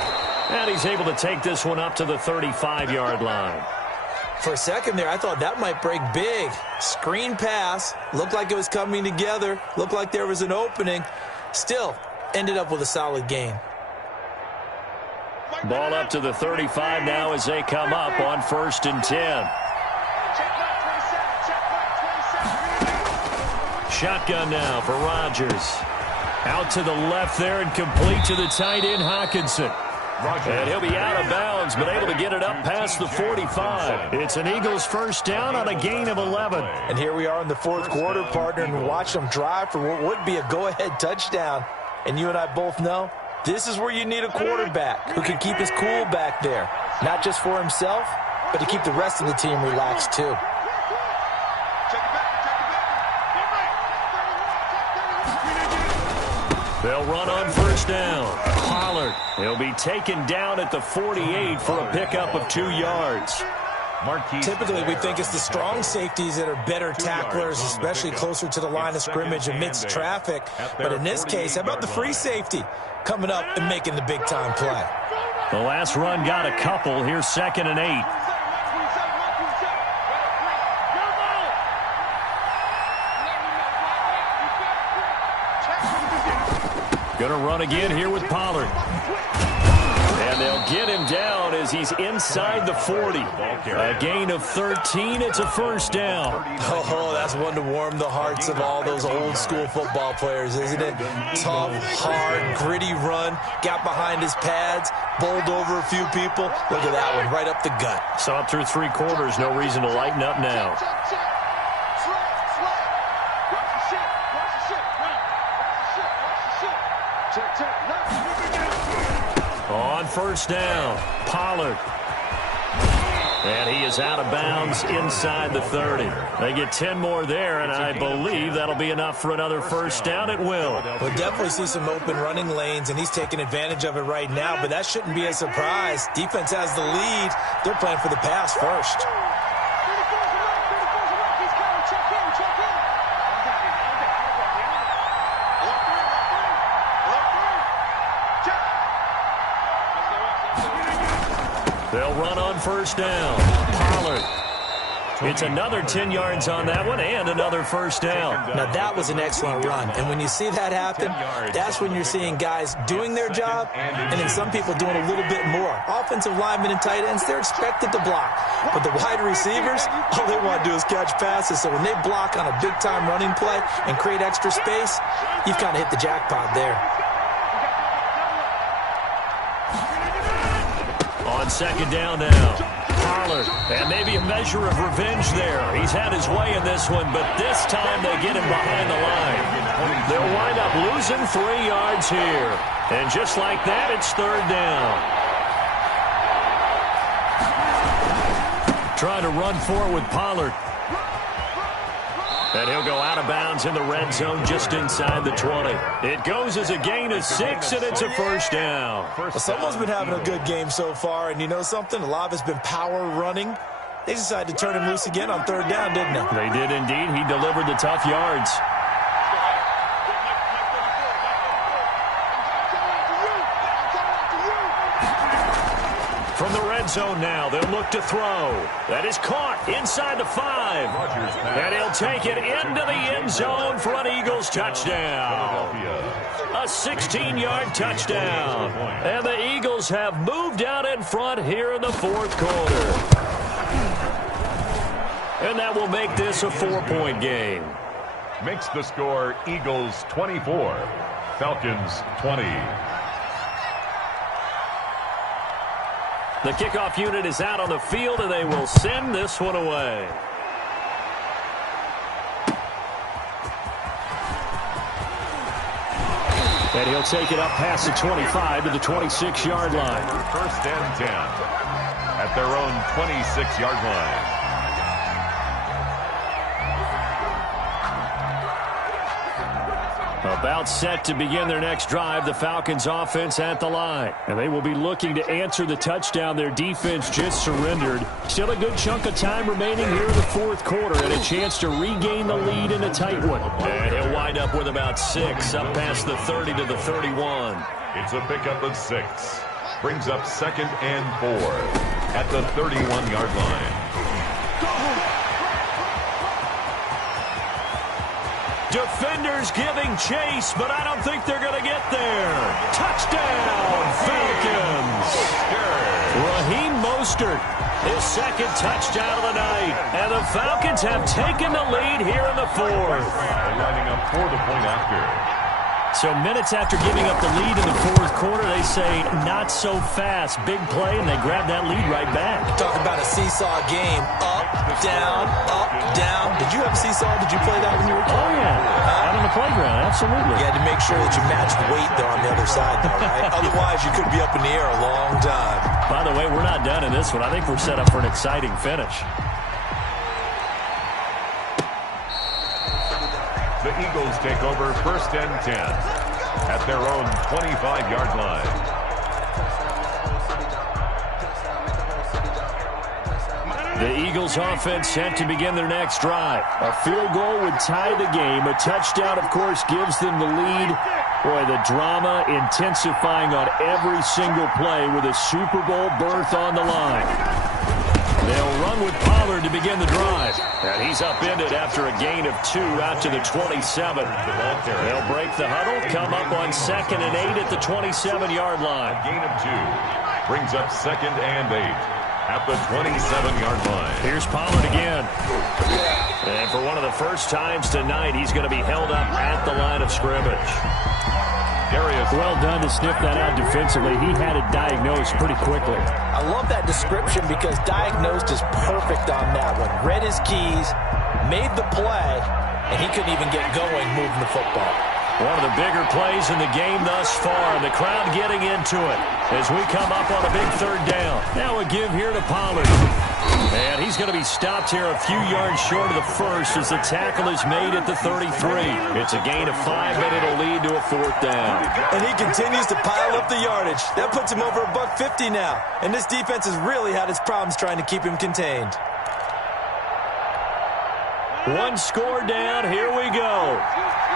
And he's able to take this one up to the 35-yard line. For a second there, I thought that might break big. Screen pass. Looked like it was coming together. Looked like there was an opening. Still, ended up with a solid gain. Ball up to the 35 now as they come up on 1st and 10. Shotgun now for Rodgers. Out to the left there and complete to the tight end, Hockenson. And he'll be out of bounds, but able to get it up past the 45. It's an Eagles first down on a gain of 11. And here we are in the fourth quarter, partner, and watch them drive for what would be a go-ahead touchdown. And you and I both know this is where you need a quarterback who can keep his cool back there. Not just for himself, but to keep the rest of the team relaxed too. They'll run on first down. Pollard. He'll be taken down at the 48 for a pickup of 2 yards. Typically, we think it's the strong safeties that are better tacklers, especially closer to the line of scrimmage amidst traffic. But in this case, how about the free safety coming up and making the big-time play? The last run got a couple. Here's 2nd and 8. Going to run again here with Pollard. And they'll get him down as he's inside the 40. A gain of 13. It's a first down. Oh, that's one to warm the hearts of all those old-school football players, isn't it? Tough, hard, gritty run. Got behind his pads, bowled over a few people. Look at that one, right up the gut. So up through 3 quarters, no reason to lighten up now. On first down, Pollard. And he is out of bounds inside the 30. They get 10 more there, and I believe that'll be enough for another first down. It will. We'll definitely see some open running lanes, and he's taking advantage of it right now, but that shouldn't be a surprise. Defense has the lead. They're playing for the pass first. They'll run on first down. Pollard. It's another 10 yards on that one and another first down. Now, that was an excellent run. And when you see that happen, that's when you're seeing guys doing their job and then some people doing a little bit more. Offensive linemen and tight ends, they're expected to block. But the wide receivers, all they want to do is catch passes. So when they block on a big-time running play and create extra space, you've kind of hit the jackpot there. On second down now, Pollard, and maybe a measure of revenge there. He's had his way in this one, but this time they get him behind the line. They'll wind up losing 3 yards here. And just like that, it's third down. Trying to run forward with Pollard. And he'll go out of bounds in the red zone just inside the 20. It goes as a gain of 6, and it's a first down. Well, someone's been having a good game so far, and you know something? A lot of it's been power running. They decided to turn him loose again on third down, didn't they? They did indeed. He delivered the tough yards. From the red zone now, they'll look to throw. That is caught inside the 5. And he'll take it into the end zone for an Eagles touchdown. A 16-yard touchdown. And the Eagles have moved out in front here in the fourth quarter. And that will make this a 4-point game. Makes the score Eagles 24, Falcons 20. The kickoff unit is out on the field, and they will send this one away. And he'll take it up past the 25 to the 26-yard line. First and 10 at their own 26-yard line. About set to begin their next drive, the Falcons offense at the line. And they will be looking to answer the touchdown their defense just surrendered. Still a good chunk of time remaining here in the fourth quarter and a chance to regain the lead in a tight one. And he'll wind up with about 6 up past the 30 to the 31. It's a pickup of 6. Brings up second and 4 at the 31-yard line. Defenders giving chase, but I don't think they're going to get there. Touchdown, Falcons. Raheem Mostert, his second touchdown of the night. And the Falcons have taken the lead here in the fourth. They're lining up for the point after. So minutes after giving up the lead in the fourth quarter, they say not so fast. Big play, and they grab that lead right back. Talk about a seesaw game. Up, down, up, down. Did you have a seesaw? Did you play that when you were a kid? Oh, yeah. Out on the playground, absolutely. You had to make sure that you matched weight there on the other side, though, right? Otherwise, you could be up in the air a long time. By the way, we're not done in this one. I think we're set up for an exciting finish. The Eagles take over first and 10 at their own 25-yard line. The Eagles offense set to begin their next drive. A field goal would tie the game. A touchdown, of course, gives them the lead. Boy, the drama intensifying on every single play with a Super Bowl berth on the line. They'll run with Pollard to begin the drive. And he's upended after a gain of 2 out to the 27. They'll break the huddle, come up on second and 8 at the 27-yard line. A gain of 2 brings up second and 8 at the 27-yard line. Here's Pollard again. And for one of the first times tonight, he's going to be held up at the line of scrimmage. Well done to sniff that out defensively. He had it diagnosed pretty quickly. I love that description because diagnosed is perfect on that one. Read his keys, made the play, and he couldn't even get going moving the football. One of the bigger plays in the game thus far. The crowd getting into it as we come up on a big third down. Now a give here to Pollard. And he's going to be stopped here a few yards short of the first as the tackle is made at the 33. It's a gain of 5, and it'll lead to a 4th down. And he continues to pile up the yardage. That puts him over $150 now. And this defense has really had its problems trying to keep him contained. One score down. Here we go.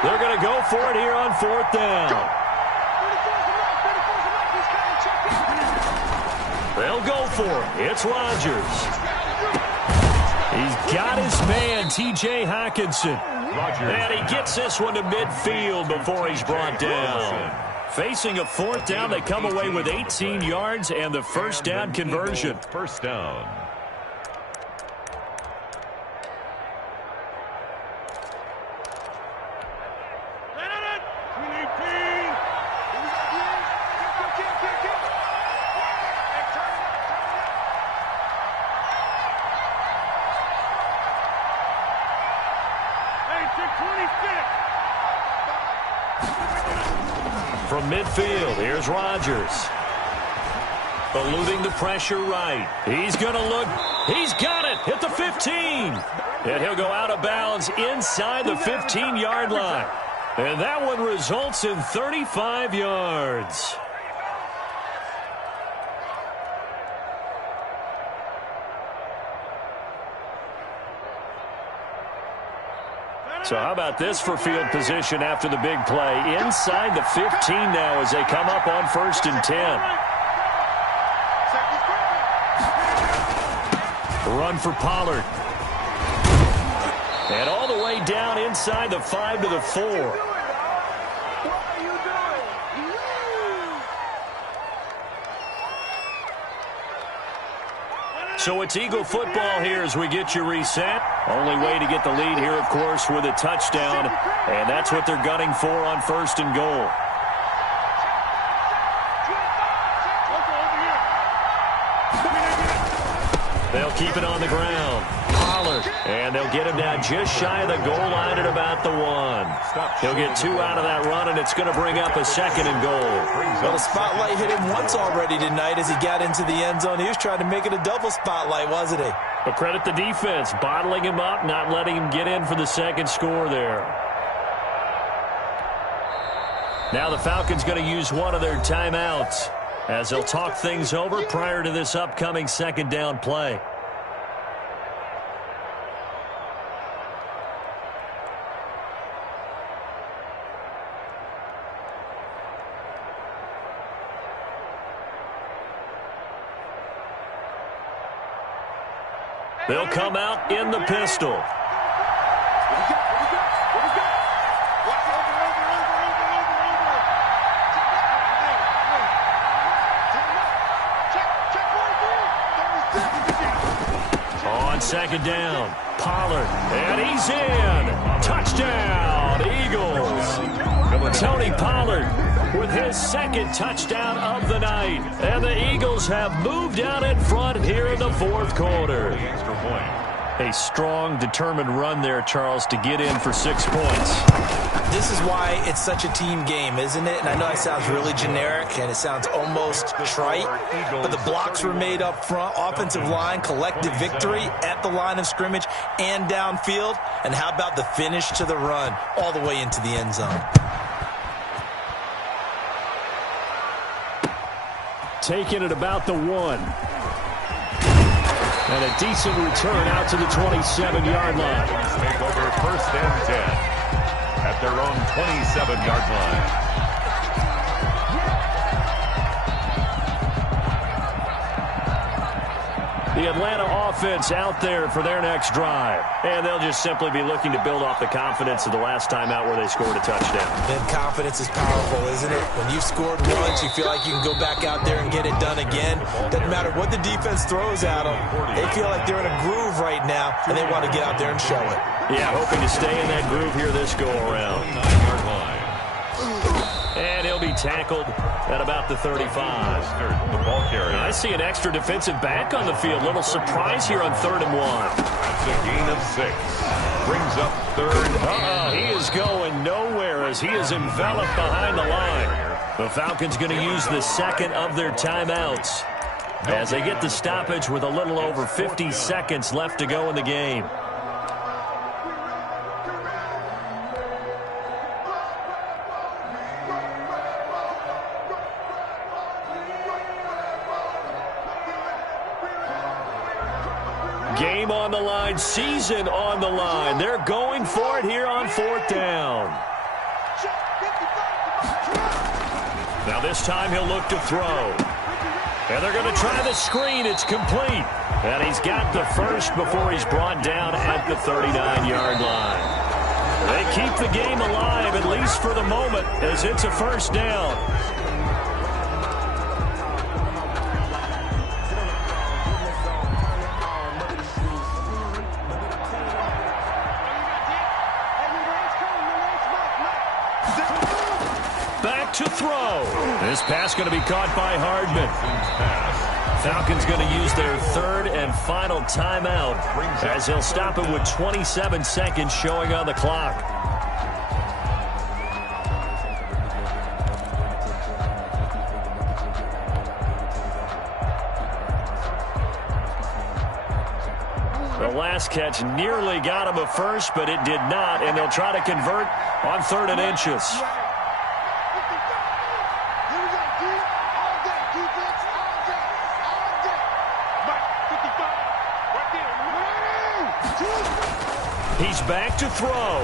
They're going to go for it here on 4th down. They'll go for it. It's Rodgers. He's got his man, T.J. Hockenson. And he gets this one to midfield before he's brought down. Facing a 4th down, they come away with 18 yards and the first down conversion. First down. From midfield, here's Rodgers. Eluding the pressure right. He's going to look. He's got it at the 15. And he'll go out of bounds inside the 15-yard line. And that one results in 35 yards. So how about this for field position after the big play? Inside the 15 now as they come up on 1st and 10. Run for Pollard. And all the way down inside the 5 to the 4. So it's Eagle football here as we get you reset. Only way to get the lead here, of course, with a touchdown. And that's what they're gunning for on 1st and goal. They'll keep it on the ground. Pollard. And they'll get him down just shy of the goal line at about the 1. He'll get 2 out of that run, and it's going to bring up a 2nd and goal. Well, the spotlight hit him once already tonight as he got into the end zone. He was trying to make it a double spotlight, wasn't he? But credit the defense, bottling him up, not letting him get in for the 2nd score there. Now the Falcons going to use one of their timeouts as they'll talk things over prior to this upcoming 2nd down play. They'll come out in the pistol. On 2nd down, Pollard, and he's in. Touchdown, Eagles. Tony Pollard with his 2nd touchdown of the night. And the Eagles have moved out in front here in the 4th quarter. A strong, determined run there, Charles, to get in for 6 points. This is why it's such a team game, isn't it? And I know it sounds really generic and it sounds almost trite, but the blocks were made up front, offensive line, collective victory at the line of scrimmage and downfield. And how about the finish to the run all the way into the end zone? Taking it about the 1. And a decent return out to the 27-yard line. Take over 1st and 10 at their own 27-yard line. The Atlanta offense out there for their next drive. And they'll just simply be looking to build off the confidence of the last time out where they scored a touchdown. Then confidence is powerful, isn't it? When you've scored once, you feel like you can go back out there and get it done again. Doesn't matter what the defense throws at them. They feel like they're in a groove right now, and they want to get out there and show it. Yeah, hoping to stay in that groove here this go-around. 9-yard line. And he'll be tackled at about the 35. The ball carrier. I see an extra defensive back on the field. Little surprise here on 3rd and 1. That's a gain of 6. Brings up 3rd. He is going nowhere as he is enveloped behind the line. The Falcons going to use the 2nd of their timeouts. as they get the stoppage with a little over 50 seconds left to go in the game. Game on the line, season on the line. They're going for it here on 4th down. Now this time he'll look to throw. And they're going to try the screen. It's complete. And he's got the first before he's brought down at the 39-yard line. They keep the game alive, at least for the moment, as it's a first down. Back to throw. This pass going to be caught by Hardman. Falcons going to use their third and final timeout as they'll stop it with 27 seconds showing on the clock. The last catch nearly got him a first, but it did not, and they'll try to convert on 3rd and inches. He's back to throw.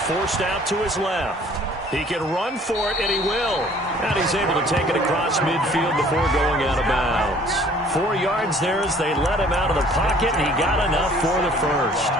Forced out to his left. He can run for it, and he will. And he's able to take it across midfield before going out of bounds. 4 yards there as they let him out of the pocket, and he got enough for the first.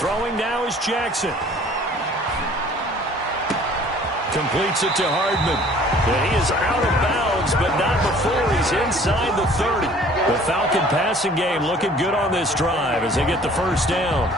Throwing now is Jackson. Completes it to Hardman. And he is out of bounds, but not before he's inside the 30. The Falcon passing game looking good on this drive as they get the first down.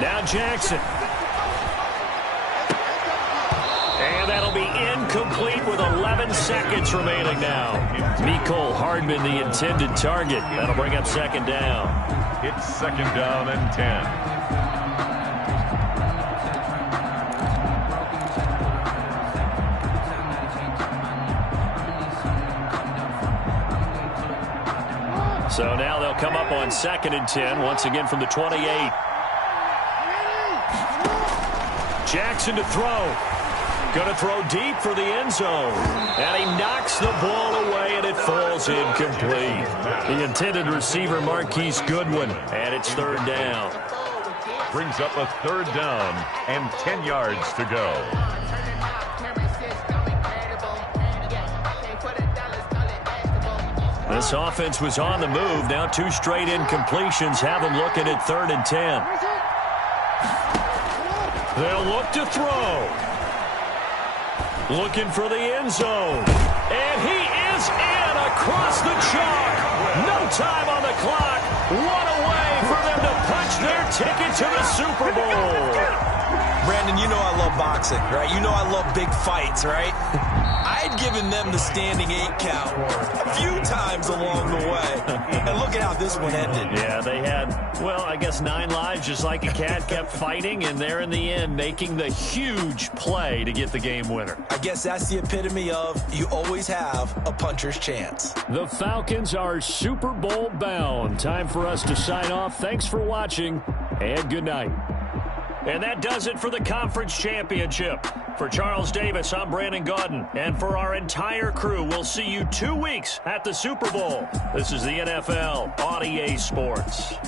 Now Jackson. And that'll be incomplete with 11 seconds remaining now. Mecole Hardman, the intended target. That'll bring up 2nd down. It's 2nd down and 10. So now they'll come up on 2nd and 10, once again from the 28. Jackson to throw. Going to throw deep for the end zone. And he knocks the ball away, and it falls incomplete. The intended receiver, Marquise Goodwin, and it's 3rd down. Brings up a 3rd down and 10 yards to go. This offense was on the move. Now 2 straight incompletions have them looking at 3rd and 10. They'll look to throw. Looking for the end zone. And he is in across the chalk. No time on the clock. One away for them to punch their ticket to the Super Bowl. Brandon, you know I love boxing, right? You know I love big fights, right? I'd given them the standing 8 count a few times along the way. And look at how this one ended. Yeah, they had, well, I guess 9 lives, just like a cat, kept fighting, and they're in the end making the huge play to get the game winner. I guess that's the epitome of you always have a puncher's chance. The Falcons are Super Bowl bound. Time for us to sign off. Thanks for watching, and good night. And that does it for the conference championship. For Charles Davis, I'm Brandon Gaudin. And for our entire crew, we'll see you 2 weeks at the Super Bowl. This is the NFL on EA Sports.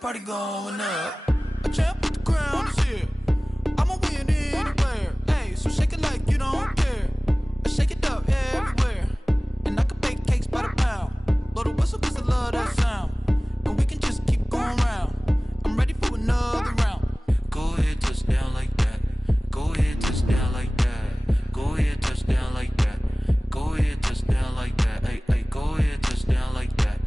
Party going up. A champ with the crown is here. I'ma win anywhere. Hey, so shake it like you don't care. I shake it up everywhere. And I can bake cakes by the pound. Blow the whistle cause I love that sound. And we can just keep going round. I'm ready for another round. Go ahead, touch down like that. Go ahead, touch down like that. Go ahead, touch down like that. Go ahead, touch down like that. Hey, hey, go ahead, touch down like that.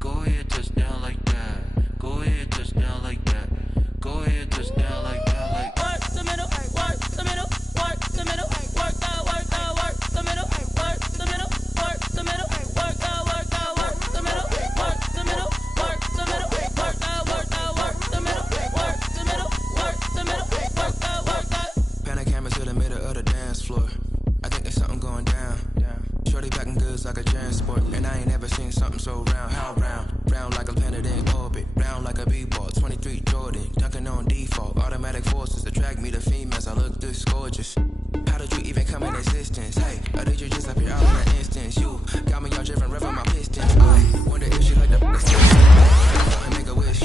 Go ahead, touch down like that. Go ahead, touch down like that. Go ahead, touch down like that. Like work the middle, work the middle, work the middle, work that, work the middle, work the middle, work the middle, work that, work the middle, work the middle, work the middle, work that, work the middle, work the middle, work the middle, work that. Pan a camera to the middle of the dance floor. I think there's something going down. Shorty backing goods like a transport, and I ain't never seen something so round. How round? Round like a planet in orbit, round like a b-ball. 23 Jordan, dunking on default. Automatic forces attract me to females. I look this gorgeous. How did you even come in existence? Hey, or did you just appear out in an instance? You got me all driven, revving my pistons. I wonder if she like the and make a wish.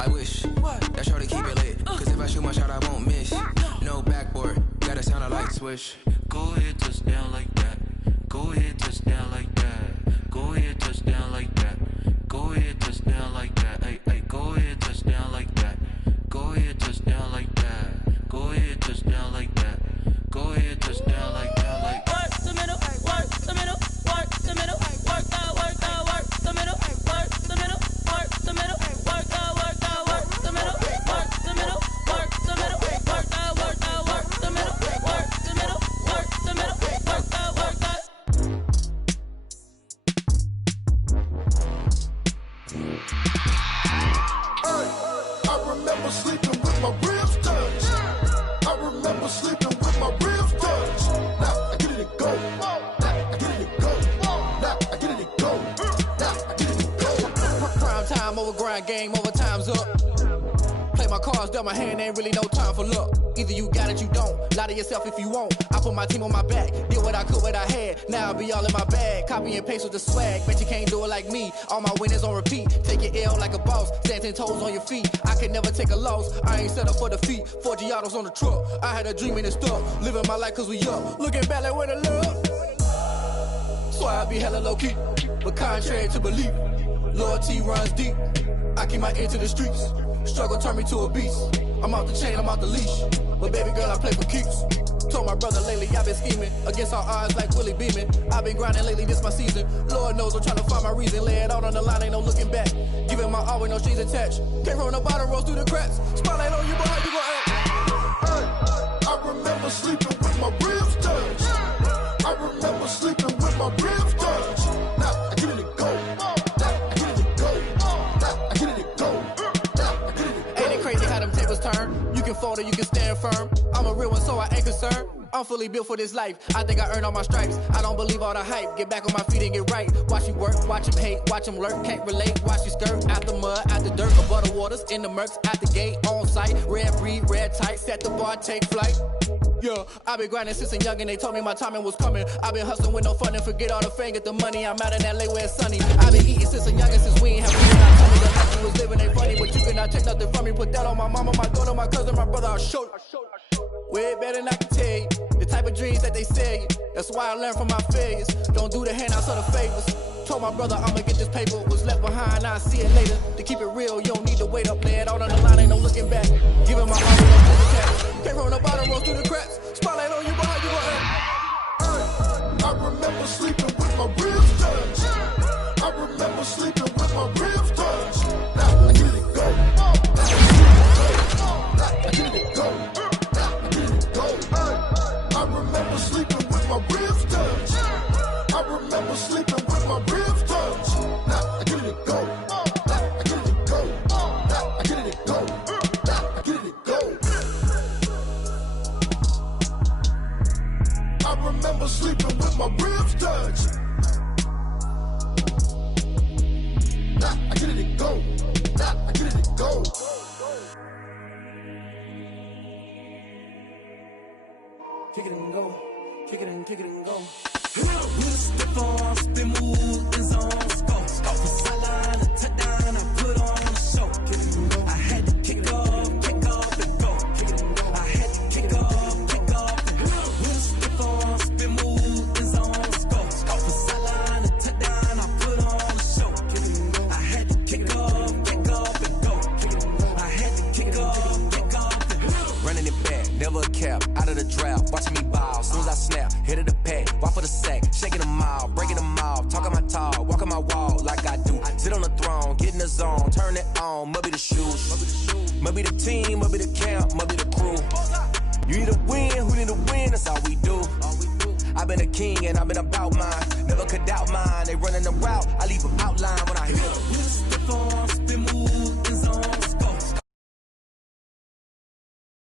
I wish that shorty keep it lit, cause if I shoot my shot, I won't miss. No backboard, gotta sound a light switch. Go ahead, touch down like that. Go ahead, touch down like that. Go ahead, touch down like that. Go ahead, touch down like that. Hey, hey, go ahead, touch down like that. Go ahead, touch down like that. Go ahead, touch down like that. Go ahead, touch down like that. Like work the middle, work the middle, work the middle, work that, work the middle, work the middle, work the middle, work that, work the middle, work the middle, work the middle, work that, work the middle, work the middle, work the middle, work that, work that. never grind, game over, time's up. Play my cards, dealt my hand, ain't really no time for luck. Either you got it, you don't. Lie to yourself if you won't. I put my team on my back, did what I could, what I had. Now I'll be all in my bag, copy and paste with the swag. Bet you can't do it like me. All my winners on repeat. Take your L like a boss, stand 10 toes on your feet. I can never take a loss. I ain't set up for defeat. 4 Giottos on the truck. I had a dream and it stuck. Living my life cause we up. Looking back like where the love. So I be hella low key, but contrary to belief, loyalty runs deep. I keep my ear to the streets. Struggle turned me to a beast. I'm off the chain, I'm off the leash. But baby girl, I play for keeps. Told my brother lately, I've been scheming against all odds like Willie Beeman. I've been grinding lately, this my season. Lord knows I'm trying to find my reason. Lay it out on the line, ain't no looking back. Giving my all with no strings attached. Came from the bottom, rose through the cracks. Spotlight on you, boy, how you gon' act? I remember sleeping with my ribs touched. I remember sleeping with my ribs touched. Now I get it to go. Now I get it to go. Now I get it to go. Now I get it to go. Ain't it crazy how them tables turn? You can fold or you can stand firm. I'm a real one, so I ain't concerned. I'm fully built for this life. I think I earned all my stripes. I don't believe all the hype. Get back on my feet and get right. Watch you work, watch him hate, watch him lurk. Can't relate, watch you skirt. Out the mud, out the dirt, above the waters, in the murks, out the gate, on site. Red breed, red tight, set the bar, take flight. Yeah, I been grinding since a young and they told me my timing was coming. I been hustling with no fun and forget all the fame, get the money. I'm out in LA where it's sunny. I been eating since a young and since we ain't have food. I told me the life we was living ain't funny, but you cannot take nothing from me. Put that on my mama, my daughter, my cousin, my brother. I'll show you. Way better than I can tell you. The type of dreams that they sell you. That's why I learned from my failures. Don't do the handouts or the favors. Told my brother I'ma get this paper. Was left behind, I'll see it later. To keep it real, you don't need to wait up. Lay it out on the line, ain't no looking back. Giving my all with no attached. Came from the bottom, rose through the cracks. Spotlight on you, boy, how you gon' act? I remember sleeping with my ribs touched. I remember sleeping with my ribs touched. Now I get it to go. Now I get it to go. Now I get it to go. I remember sleeping with my ribs touched. I remember sleeping with my ribs touched. Now I get it to go. Now I get it to go. Now I get it to go. Now I get it to go. I remember sleeping with my ribs touched. Now I get it to go. Now I get it to go. Kick it and go. Kick it and kick it and go. With a stiff arm, spin move, and zone, scope. From sideline to touchdown, I put on a show. I had to kick off, and go. I had to kick off, and go. With a stiff arm, spin move, and zone, scope. From sideline to touchdown, I put on a show. I had to kick off, and go. I had to kick off, and go. Running it back, never a cap, out of the draft, watching me bow. Soon as I snap, hit of the pack, walk for the sack, shaking them out, breaking them out, talking my talk, walking my wall like I do. Sit on the throne, get in the zone, turn it on, maybe the shoes, maybe the team, maybe the camp, maybe the crew. You need a win, who need a win, that's all we do. I've been a king and I've been about mine, never could doubt mine. They running the route, I leave them out